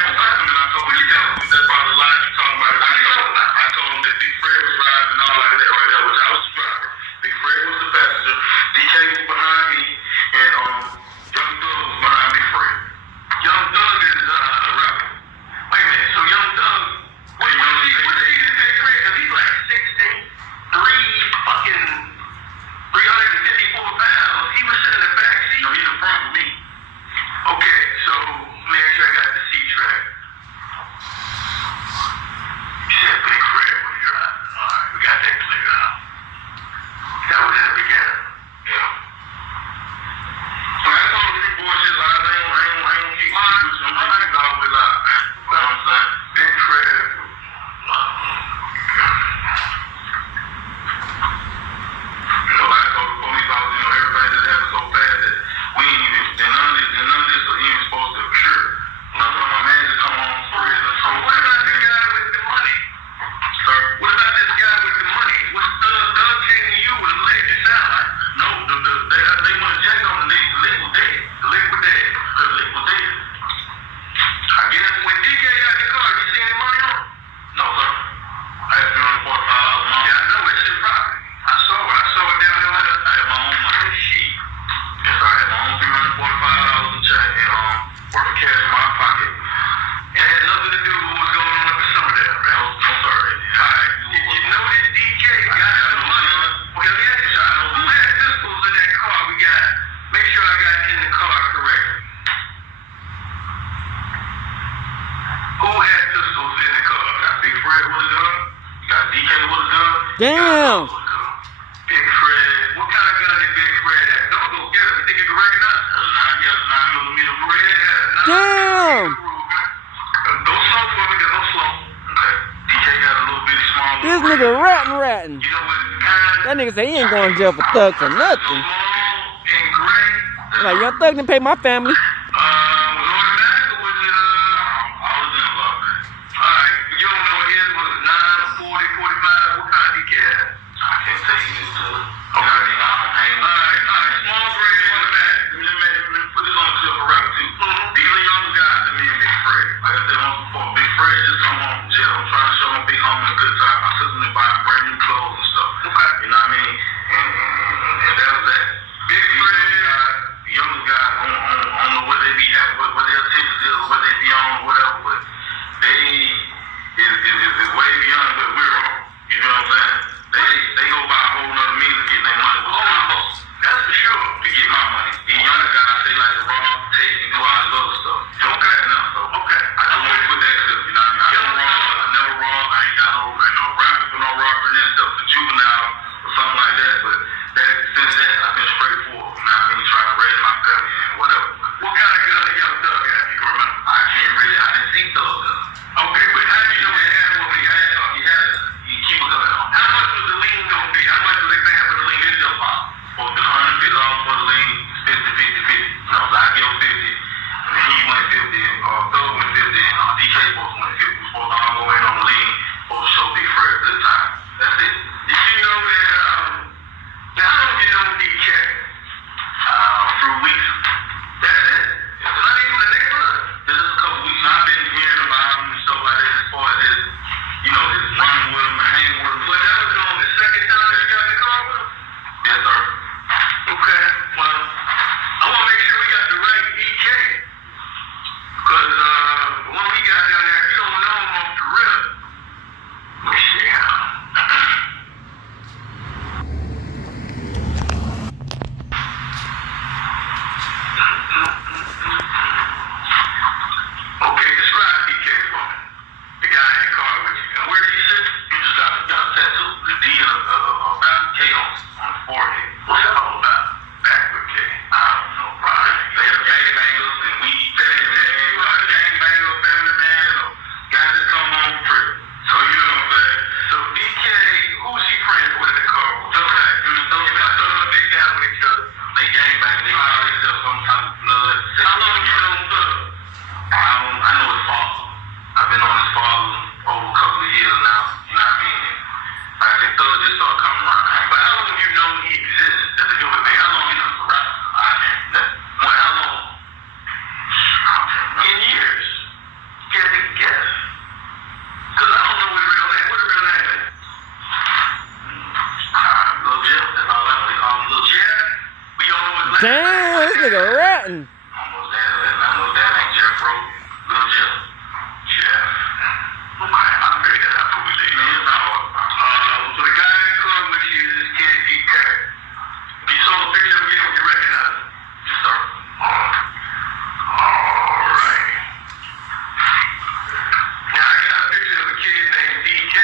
to find them, and I told them, that's probably the line you're talking about. I told them that Big Fred was driving and all like that right there, which I was the driver. Big Fred was the passenger. DK was behind me, and Young Thugg was behind Big Fred. Young Thugg is a rapper. Wait a minute, so Young Thugg, what did he say crazy? Because he's like 354 pounds. He was sitting in the back seat. No, he's in front of me. Okay, so make sure I got the seat track. He said Big Fred was driving. All right, we got that cleared out. That was in the beginning. Yeah. So I told the boys shit live. I ain't keep lying. I'm not going to lie, man. You know what I'm saying? Big Fred. Like I told the police officer, everybody just happened so fast that we ain't even, none of this was even supposed to occur. My man just come home for it. So what about the guy with the money? Sir? What about this guy with the money? What's Thugg came to you with a lick? It sound like. No, they want to check on the lick was dead. The lick was dead. I guess when DK got the car, you see any money on it? No, sir. I had $345 a month. Yeah, I know it's his property. I saw it down there. I had my own money sheet. Yes, I had my own $345 in check and worth of cash in my pocket. It had nothing to do with what was going on up in Summerdale, man. No, sir. Alright, did you know that DK got some money? Well, let me ask you something. Who had pistols in that car? Make sure I got in the car correctly. Who had pistols in the car? Got Big Fred with a gun? Got DK with a gun? Damn. Big Fred. What kind of gun did Big Fred have? Don't go get it. You think you can recognize it? 9mm Fred. Damn. Don't slow for me, cause don't slow. Okay. DK got a little bitty small. This nigga ratting. You know what kind? That nigga say he ain't going to jail for Thug for nothing. Small and gray. Like, Young Thug didn't pay my family. Was automatic or was it I was in love, man. Alright, you don't know what his was 9, 40, 45? What kind of DK had? I can't tell you this, okay. I don't hang. Alright, small gray automatic. Let me put this on the clip of rap too. These are young guys to me and Big Fred. Like I said once before, Big Fred just come home from jail. I'm trying to show my big homie a good time. My sister been buying brand new clothes and stuff. Okay. You know what I mean? And that was that. Big Fred, the younger guys, I don't know what they be having, what their attention is, or what they be on, or whatever, but they is way beyond what we're on. You know what I'm saying? They go by a whole nother means of getting their money. Damn, this nigga ratting. Almost there. Almost there. Ain't Jeff Rowe? Little Jeff. Jeff. Okay, I figured that out before we leave. Man, it's not hard. So the guy that called with you is this kid, D.K. You saw the picture of him again, you recognize him? Yes, sir. All right. Now, I got a picture of a kid named D.K.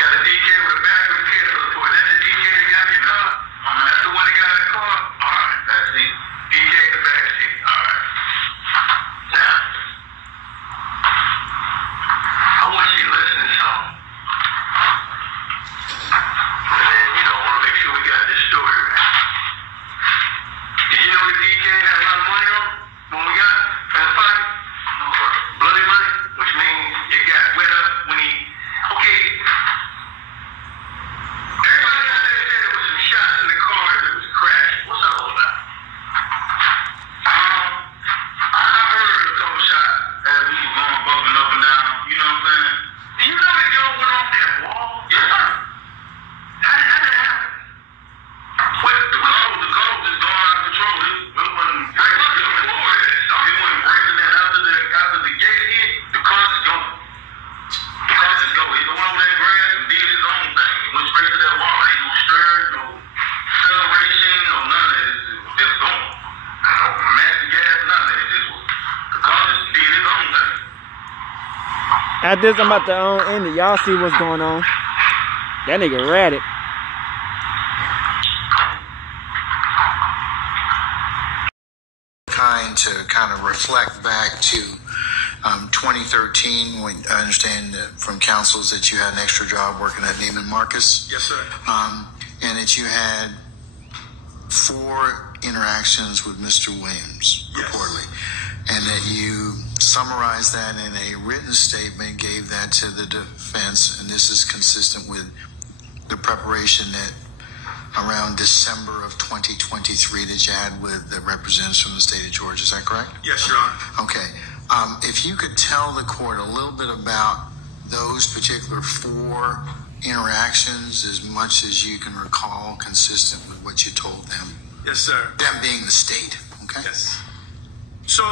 Got a D.K. with a back with a kid on the floor. Is that the D.K. that got in your car? That's the one that got in the car? All right, that's it. D.K. in the back seat. All right. Now, I want you to listen to something. And, I want to make sure we got this story right. Did you know that DK had a lot of money on when we got him in his pocket? No, sir. Bloody money? Which means it got wet up when he... Okay. Everybody out there said there was some shots in the car that was crashed. What's that all about? I heard a couple shots as we were going bumping up and down. You know what I'm saying? Do you know that y'all went off that wall? Yes, sir. How did that happen? The car was just going out of control. It wasn't breaking. It wasn't breaking that after the gate hit. The car just going. The car just go. He went over that grass and did his own thing. He went straight to that wall. Ain't no stir, no acceleration, no none of it. It was just going. No massive gas, none of it. The car just did his own thing. At this, I'm about to end it. Y'all see what's going on. That nigga ratted. Kind of reflect back to 2013 when I understand from counsels that you had an extra job working at Neiman Marcus. Yes, sir. And that you had 4 interactions with Mr. Williams, Yes. reportedly. And that you summarized that in a written statement, gave that to the defense, and this is consistent with the preparation that around December of 2023 that you had with the representatives from the state of Georgia. Is that correct? Yes, Your Honor. Okay. If you could tell the court a little bit about those particular 4 interactions, as much as you can recall, consistent with what you told them. Yes, sir. Them being the state. Okay. Yes. So,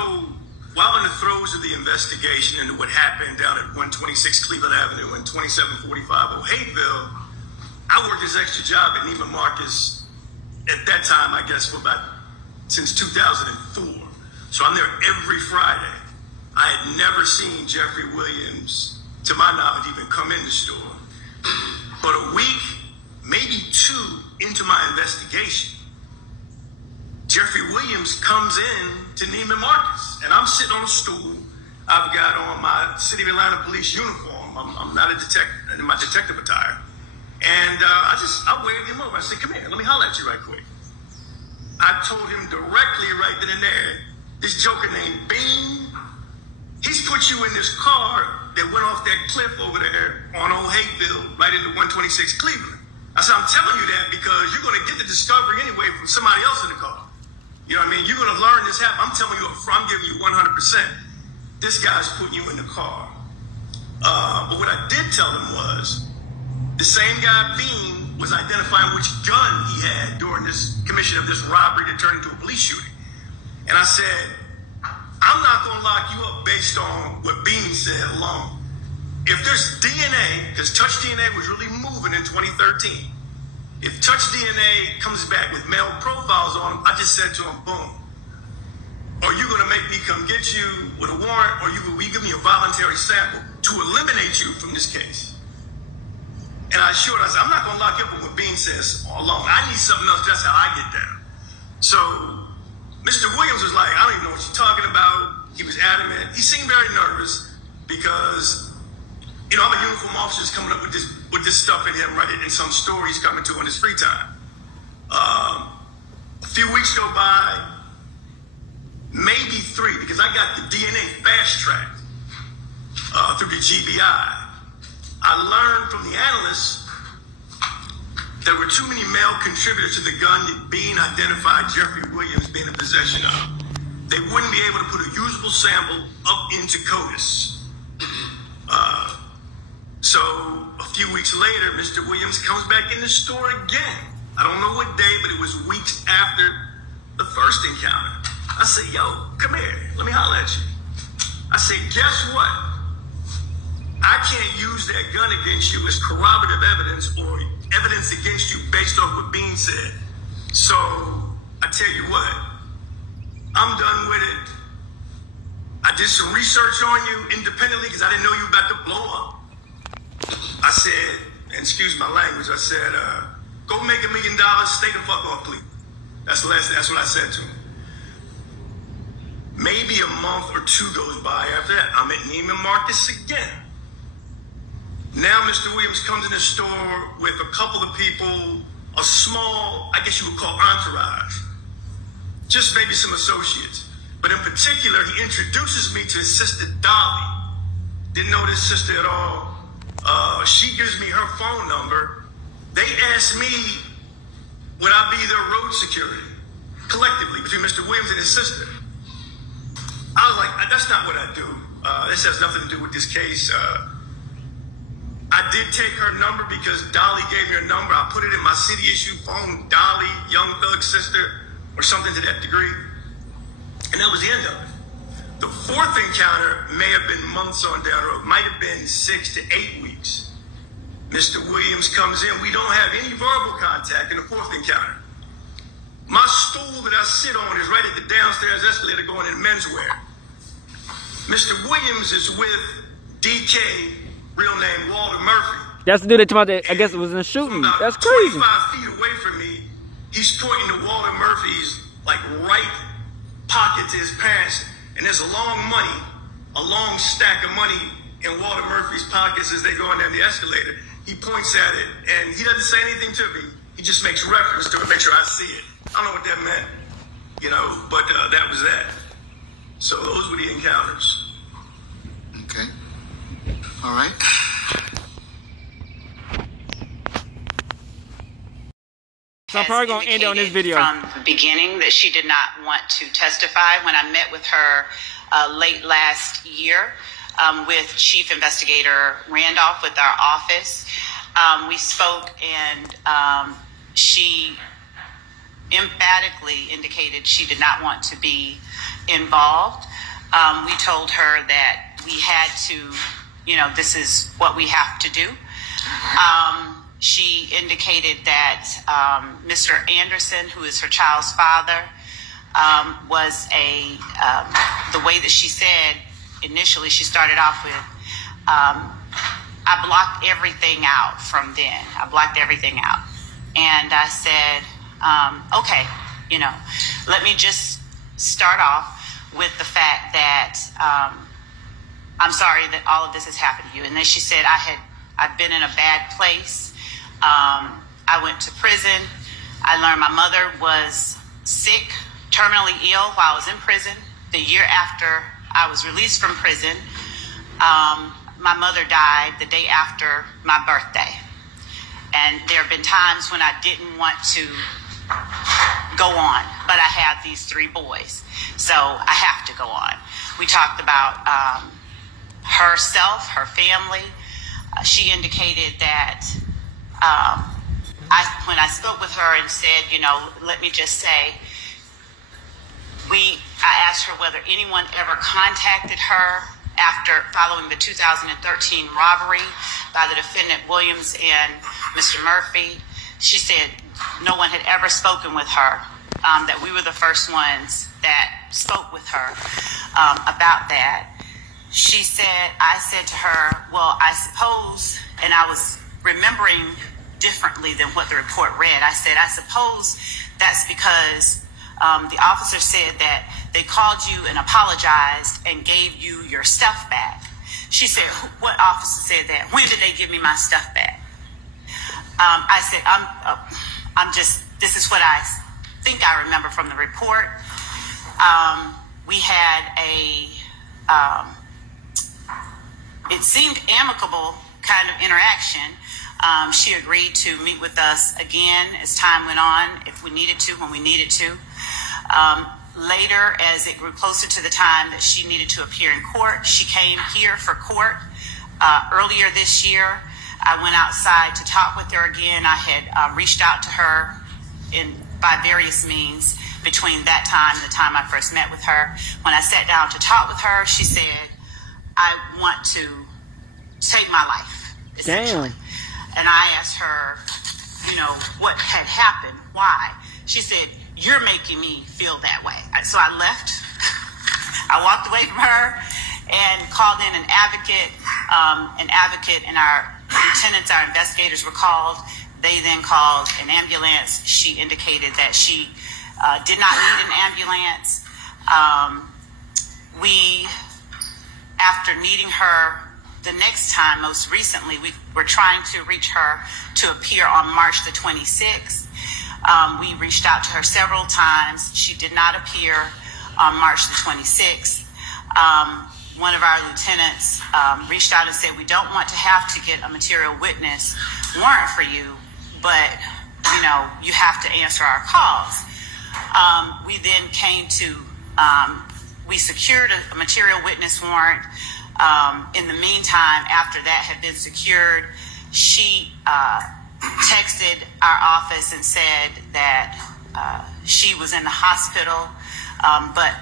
while in the throes of the investigation into what happened down at 126 Cleveland Avenue and 2745 O'Hayeville, I worked this extra job at Neiman Marcus at that time, I guess, since 2004. So I'm there every Friday. I had never seen Jeffrey Williams, to my knowledge, even come in the store. But a week, maybe 2 into my investigation, Jeffrey Williams comes in to Neiman Marcus, and I'm sitting on a stool. I've got on my City of Atlanta police uniform. I'm not a detective, in my detective attire. And I waved him over. I said, come here, let me holler at you right quick. I told him directly right then and there, this joker named Bean, he's put you in this car that went off that cliff over there on O'Hayeville, right into 126 Cleveland. I said, I'm telling you that because you're going to get the discovery anyway from somebody else in the car. You know what I mean? You're going to learn this happened. I'm telling you up front, I'm giving you 100%. This guy's putting you in the car. But what I did tell him was, the same guy, Bean, was identifying which gun he had during this commission of this robbery that turned into a police shooting. And I said, I'm not going to lock you up based on what Bean said alone. If there's DNA, because Touch DNA was really moving in 2013, if Touch DNA comes back with male profiles on him, I just said to him, boom. Are you going to make me come get you with a warrant, or will you give me a voluntary sample to eliminate you from this case? And I assured her, I said, I'm not going to lock you up with what Bean says alone. I need something else. That's how I get down. So Mr. Williams was like, I don't even know what you're talking about. He was adamant. He seemed very nervous because, I'm a uniform officer that's coming up with this stuff in him, right? In some story he's coming to in his free time. A few weeks go by, maybe 3, because I got the DNA fast-tracked through the GBI. I learned from the analysts there were too many male contributors to the gun that Bean identified Jeffrey Williams being in possession of. They wouldn't be able to put a usable sample up into CODIS. So a few weeks later, Mr. Williams comes back in the store again. I don't know what day, but it was weeks after the first encounter, I said, yo, come here. Let me holler at you. I said, guess what? I can't use that gun against you as corroborative evidence or evidence against you based off what Bean said. So I tell you what, I'm done with it. I did some research on you independently because I didn't know you were about to blow up. I said, and excuse my language, I said, go make $1 million, stay the fuck off, please. That's what I said to him. Maybe a month or two goes by after that. I'm at Neiman Marcus again. Now Mr. Williams comes in the store with a couple of people, a small, I guess you would call entourage. Just maybe some associates. But in particular, he introduces me to his sister, Dolly. Didn't know this sister at all. She gives me her phone number. They asked me, would I be their road security? Collectively, between Mr. Williams and his sister. I was like, that's not what I do. This has nothing to do with this case. I did take her number because Dolly gave me her number. I put it in my city issue phone, Dolly, Young Thug's sister, or something to that degree. And that was the end of it. The fourth encounter may have been months on down the road, might have been 6 to 8 weeks. Mr. Williams comes in. We don't have any verbal contact in the fourth encounter. My stool that I sit on is right at the downstairs escalator going in menswear. Mr. Williams is with DK, real name Walter Murphy. That's the dude that told me that I guess it was in a shooting. That's crazy. 25 feet away from me, he's pointing to Walter Murphy's like right pocket to his pants, and there's a long stack of money in Walter Murphy's pockets as they go down the escalator. He points at it, and he doesn't say anything to me. He just makes reference to it, make sure I see it. I don't know what that meant, but that was that. So those were the encounters. Okay. All right. So I'm probably going to end it on this video. From the beginning that she did not want to testify. When I met with her late last year with Chief Investigator Randolph with our office, we spoke, and she emphatically indicated she did not want to be involved. We told her that we had to, this is what we have to do. She indicated that Mr. Anderson, who is her child's father, was the way that she said initially, she started off with, I blocked everything out from then. I blocked everything out. And I said, okay, let me just start off with the fact that I'm sorry that all of this has happened to you. And then she said, I've been in a bad place. I went to prison. I learned my mother was sick, terminally ill while I was in prison. The year after I was released from prison, my mother died the day after my birthday. And there have been times when I didn't want to go on, but I have these 3 boys, so I have to go on. We talked about herself, her family. She indicated that when I spoke with her and said, let me just say, I asked her whether anyone ever contacted her following the 2013 robbery by the defendant Williams and Mr. Murphy. She said no one had ever spoken with her, that we were the first ones that spoke with her about that. I said to her, well, I suppose, and I was remembering differently than what the report read. I said, I suppose that's because the officer said that they called you and apologized and gave you your stuff back. She said, what officer said that? When did they give me my stuff back? I said, this is what I think I remember from the report. We had it seemed amicable kind of interaction. She agreed to meet with us again as time went on, if we needed to, when we needed to. Later, as it grew closer to the time that she needed to appear in court, she came here for court. Earlier this year, I went outside to talk with her again. I had reached out to her by various means between that time and the time I first met with her. When I sat down to talk with her, she said, I want to take my life, essentially. Damn. And I asked her, you know, what had happened, why. She said, you're making me feel that way. So I left. I walked away from her and called in an advocate. And our lieutenants, our investigators were called. They then called an ambulance. She indicated that she did not need an ambulance. After meeting her the next time, most recently, we were trying to reach her to appear on March the 26th. We reached out to her several times. She did not appear on March the 26th. One of our lieutenants reached out and said, we don't want to have to get a material witness warrant for you, but, you know, you have to answer our calls. We then came to, we secured a material witness warrant. In the meantime, after that had been secured, she texted our office and said that she was in the hospital, but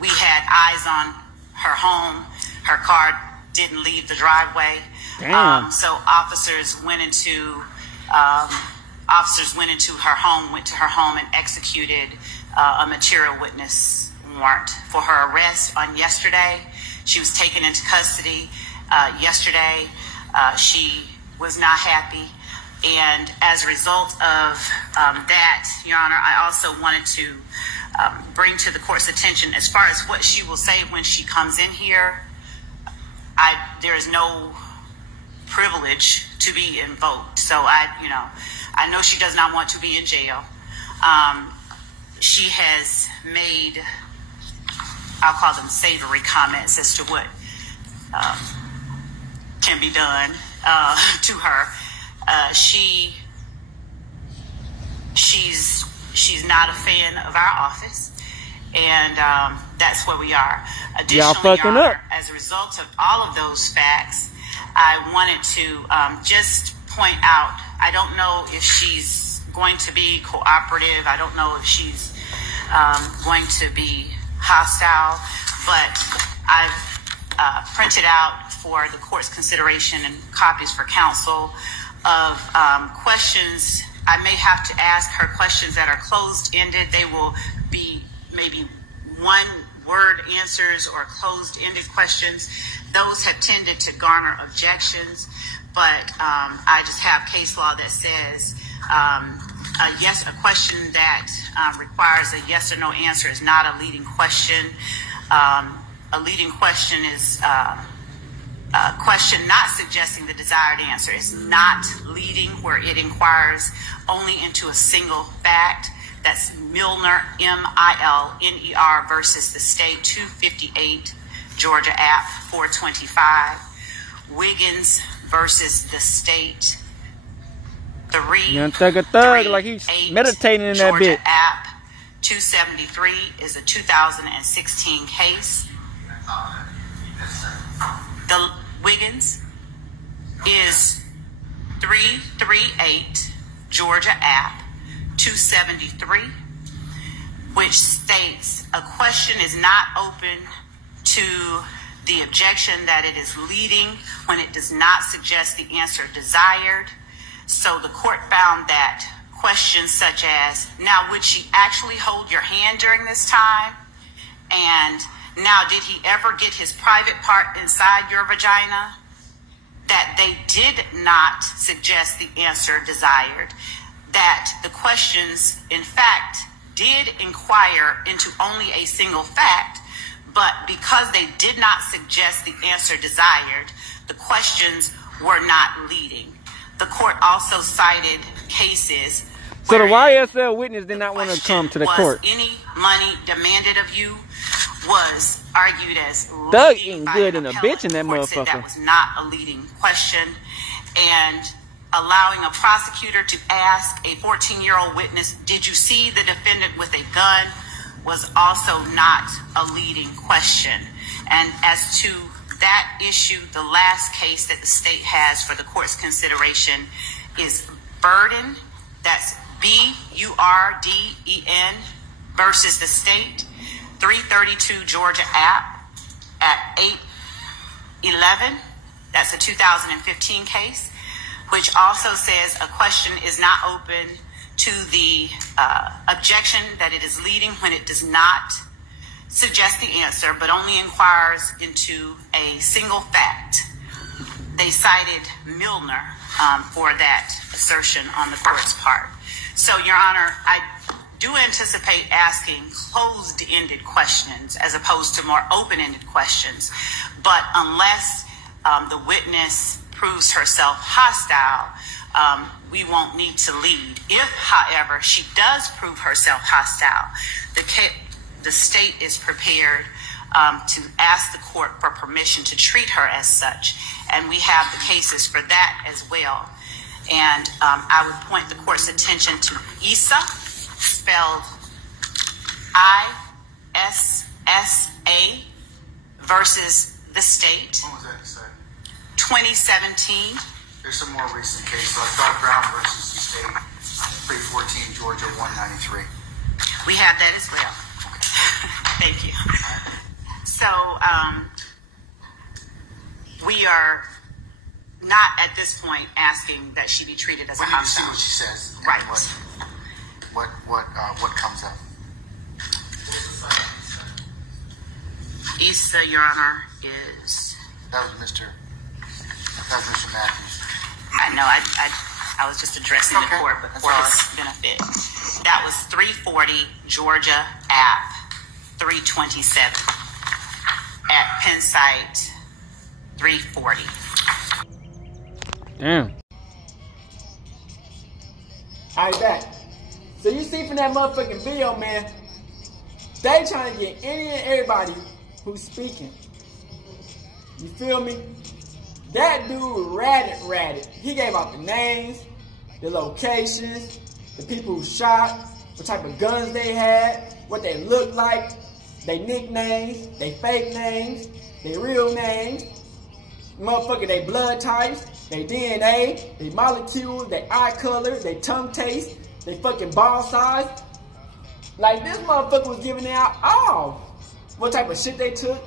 we had eyes on her home. Her car didn't leave the driveway. So officers went into her home, went to her home and executed a material witness warrant for her arrest on yesterday. She was taken into custody yesterday. She was not happy. And as a result of that, Your Honor, I also wanted to bring to the court's attention, as far as what she will say when she comes in here, there is no privilege to be invoked. So I know she does not want to be in jail. She has made, I'll call them savory comments as to what can be done to her. She's not a fan of our office, and that's where we are. Additionally, Your Honor, as a result of all of those facts, I wanted to just point out, I don't know if she's going to be cooperative. I don't know if she's going to be hostile, but I've printed out for the court's consideration and copies for counsel of questions. I may have to ask her questions that are closed-ended. They will be maybe one-word answers or closed-ended questions. Those have tended to garner objections, but I just have case law that says a question that requires a yes or no answer is not a leading question. A leading question is a question not suggesting the desired answer. Is not leading, where it inquires only into a single fact. That's Milner, M-I-L-N-E-R versus the state, 258 Georgia App 425. Wiggins versus the state, 3. Young Thugg like he's meditating in that Georgia bit. App 273 is a 2016 case. The Wiggins is 338 Georgia App 273, which states a question is not open to the objection that it is leading when it does not suggest the answer desired. So the court found that questions such as, now would she actually hold your hand during this time? And now, did he ever get his private part inside your vagina? That they did not suggest the answer desired. That the questions, in fact, did inquire into only a single fact, but because they did not suggest the answer desired, the questions were not leading. The court also cited cases. So the YSL witness did not want to come to the court. Any money demanded of you was argued as Thugg leading ain't by good an in a appellate. bitch in that The court said motherfucker. that was not a leading question, and allowing a prosecutor to ask a 14-year-old witness, did you see the defendant with a gun, was also not a leading question. And as to that issue, the last case that the state has for the court's consideration is Burden. That's R0BBERY versus the state, 332 Georgia app at 811. That's a 2015 case, which also says a question is not open to the objection that it is leading when it does not suggest the answer, but only inquires into a single fact. They cited Milner for that assertion on the court's part. So, Your Honor, I do anticipate asking closed-ended questions as opposed to more open-ended questions. But unless the witness proves herself hostile, we won't need to lead. If, however, she does prove herself hostile, the state is prepared to ask the court for permission to treat her as such. And we have the cases for that as well. And I would point the court's attention to Issa, spelled ISSA, versus the state. What was that you said? 2017. There's some more recent cases. Thugg Brown versus the state, 314 Georgia 193. We have that as well. Thank you. So we are not at this point asking that she be treated as a hostile. We need to see what she says. Right. What comes up. Issa, Your Honor, is... That was Mr. Matthews. I know, I was just addressing the court, but for his benefit. That was 340 Georgia app 327 at Penn site 340. Damn. Alright, back. So you see from that motherfucking video, man, they trying to get any and everybody who's speaking. You feel me? That dude ratted. He gave out the names, the locations, the people who shot, what type of guns they had, what they looked like, they nicknames, they fake names, they real names, motherfucker, they blood types, they DNA, they molecules, they eye color, they tongue taste, they fucking ball size. Like, this motherfucker was giving out all what type of shit they took.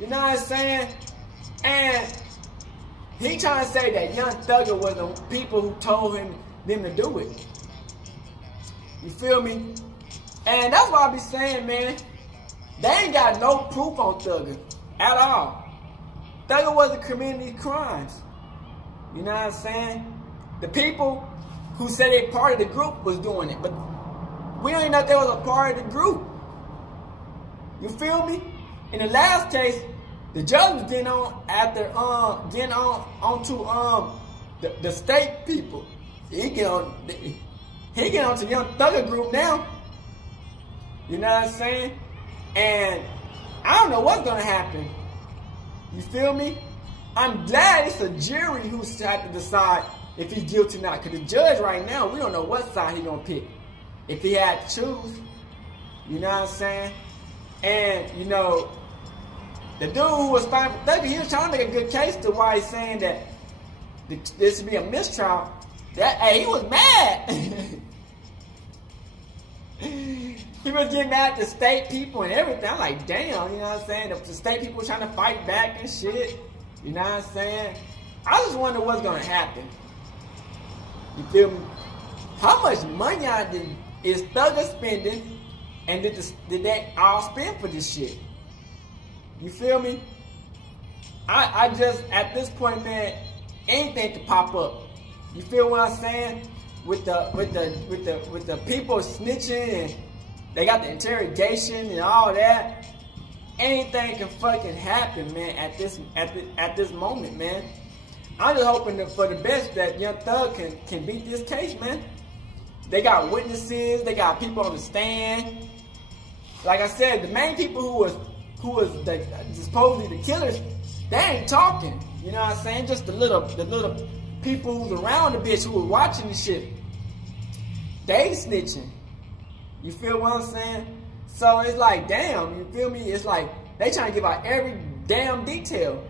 You know what I'm saying? And he trying to say that Young Thugger was the people who told them to do it. You feel me? And that's why I be saying, man, they ain't got no proof on Thugger at all. Thugger wasn't committing these crimes. You know what I'm saying? The people who said they part of the group was doing it, but we don't even know if they was a part of the group. You feel me? In the last case, the judge was getting on after onto the state people. He get on to Young Thugger group now. You know what I'm saying? And I don't know what's gonna happen. You feel me? I'm glad it's a jury who's had to decide if he's guilty or not. Because the judge right now, we don't know what side he gonna pick. If he had to choose. You know what I'm saying? And, you know, the dude who was fighting for Thugger, he was trying to make a good case to why he's saying that there should be a mistrial. Hey, he was mad. He was getting mad at the state people and everything. I'm like, damn, you know what I'm saying? The state people were trying to fight back and shit. You know what I'm saying? I just wonder what's going to happen. You feel me? How much money is Thugger spending? And did they all spend for this shit? You feel me? I just, at this point, man, anything could pop up. You feel what I'm saying? With the people snitching and they got the interrogation and all that. Anything can fucking happen, man, at this moment, man. I'm just hoping for the best that Young Thug can beat this case, man. They got witnesses, they got people on the stand. Like I said, the main people who was supposedly the killers, they ain't talking. You know what I'm saying? Just the little people who's around the bitch who was watching the shit. They snitching. You feel what I'm saying? So it's like, damn, you feel me? It's like they trying to give out every damn detail.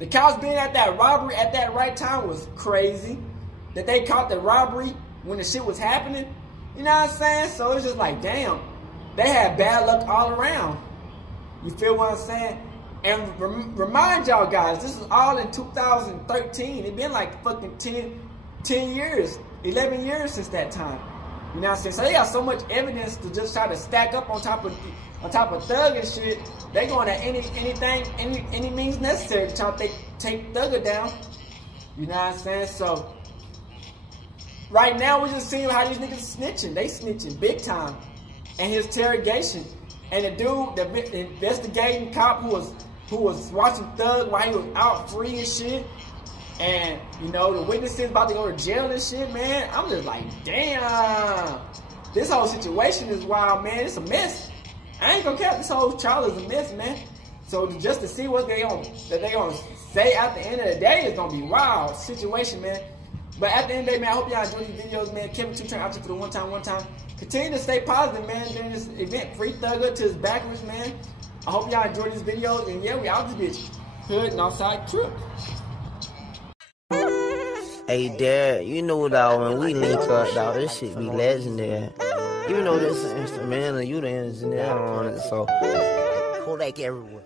The cops being at that robbery at that right time was crazy. That they caught the robbery when the shit was happening. You know what I'm saying? So it's just like, damn, they had bad luck all around. You feel what I'm saying? And remind y'all guys, this is all in 2013. It been like fucking 10 years, 11 years since that time. You know what I'm saying? So they got so much evidence to just try to stack up on top of Thugg and shit. They going at any means necessary to try to take Thugger down. You know what I'm saying? So right now we're just seeing how these niggas are snitching. They snitching big time. And his interrogation. And the dude, the investigating cop who was watching Thugg while he was out free and shit. And, you know, the witnesses about to go to jail and shit, man. I'm just like, damn. This whole situation is wild, man. It's a mess. I ain't gonna care. This whole trial is a mess, man. So just to see what they gonna say at the end of the day is gonna be wild situation, man. But at the end of the day, man, I hope y'all enjoy these videos, man. Kevin 2 turn out for the one time. Continue to stay positive, man, during this event. Free Thugger to his backwards, man. I hope y'all enjoy these videos. And yeah, we out this bitch. Hood and outside trip. Hey, Dad, you know, dog, when we link up, dog, this shit be legendary. Even though this is instrumental, you the engineer on it, so Kodak everywhere.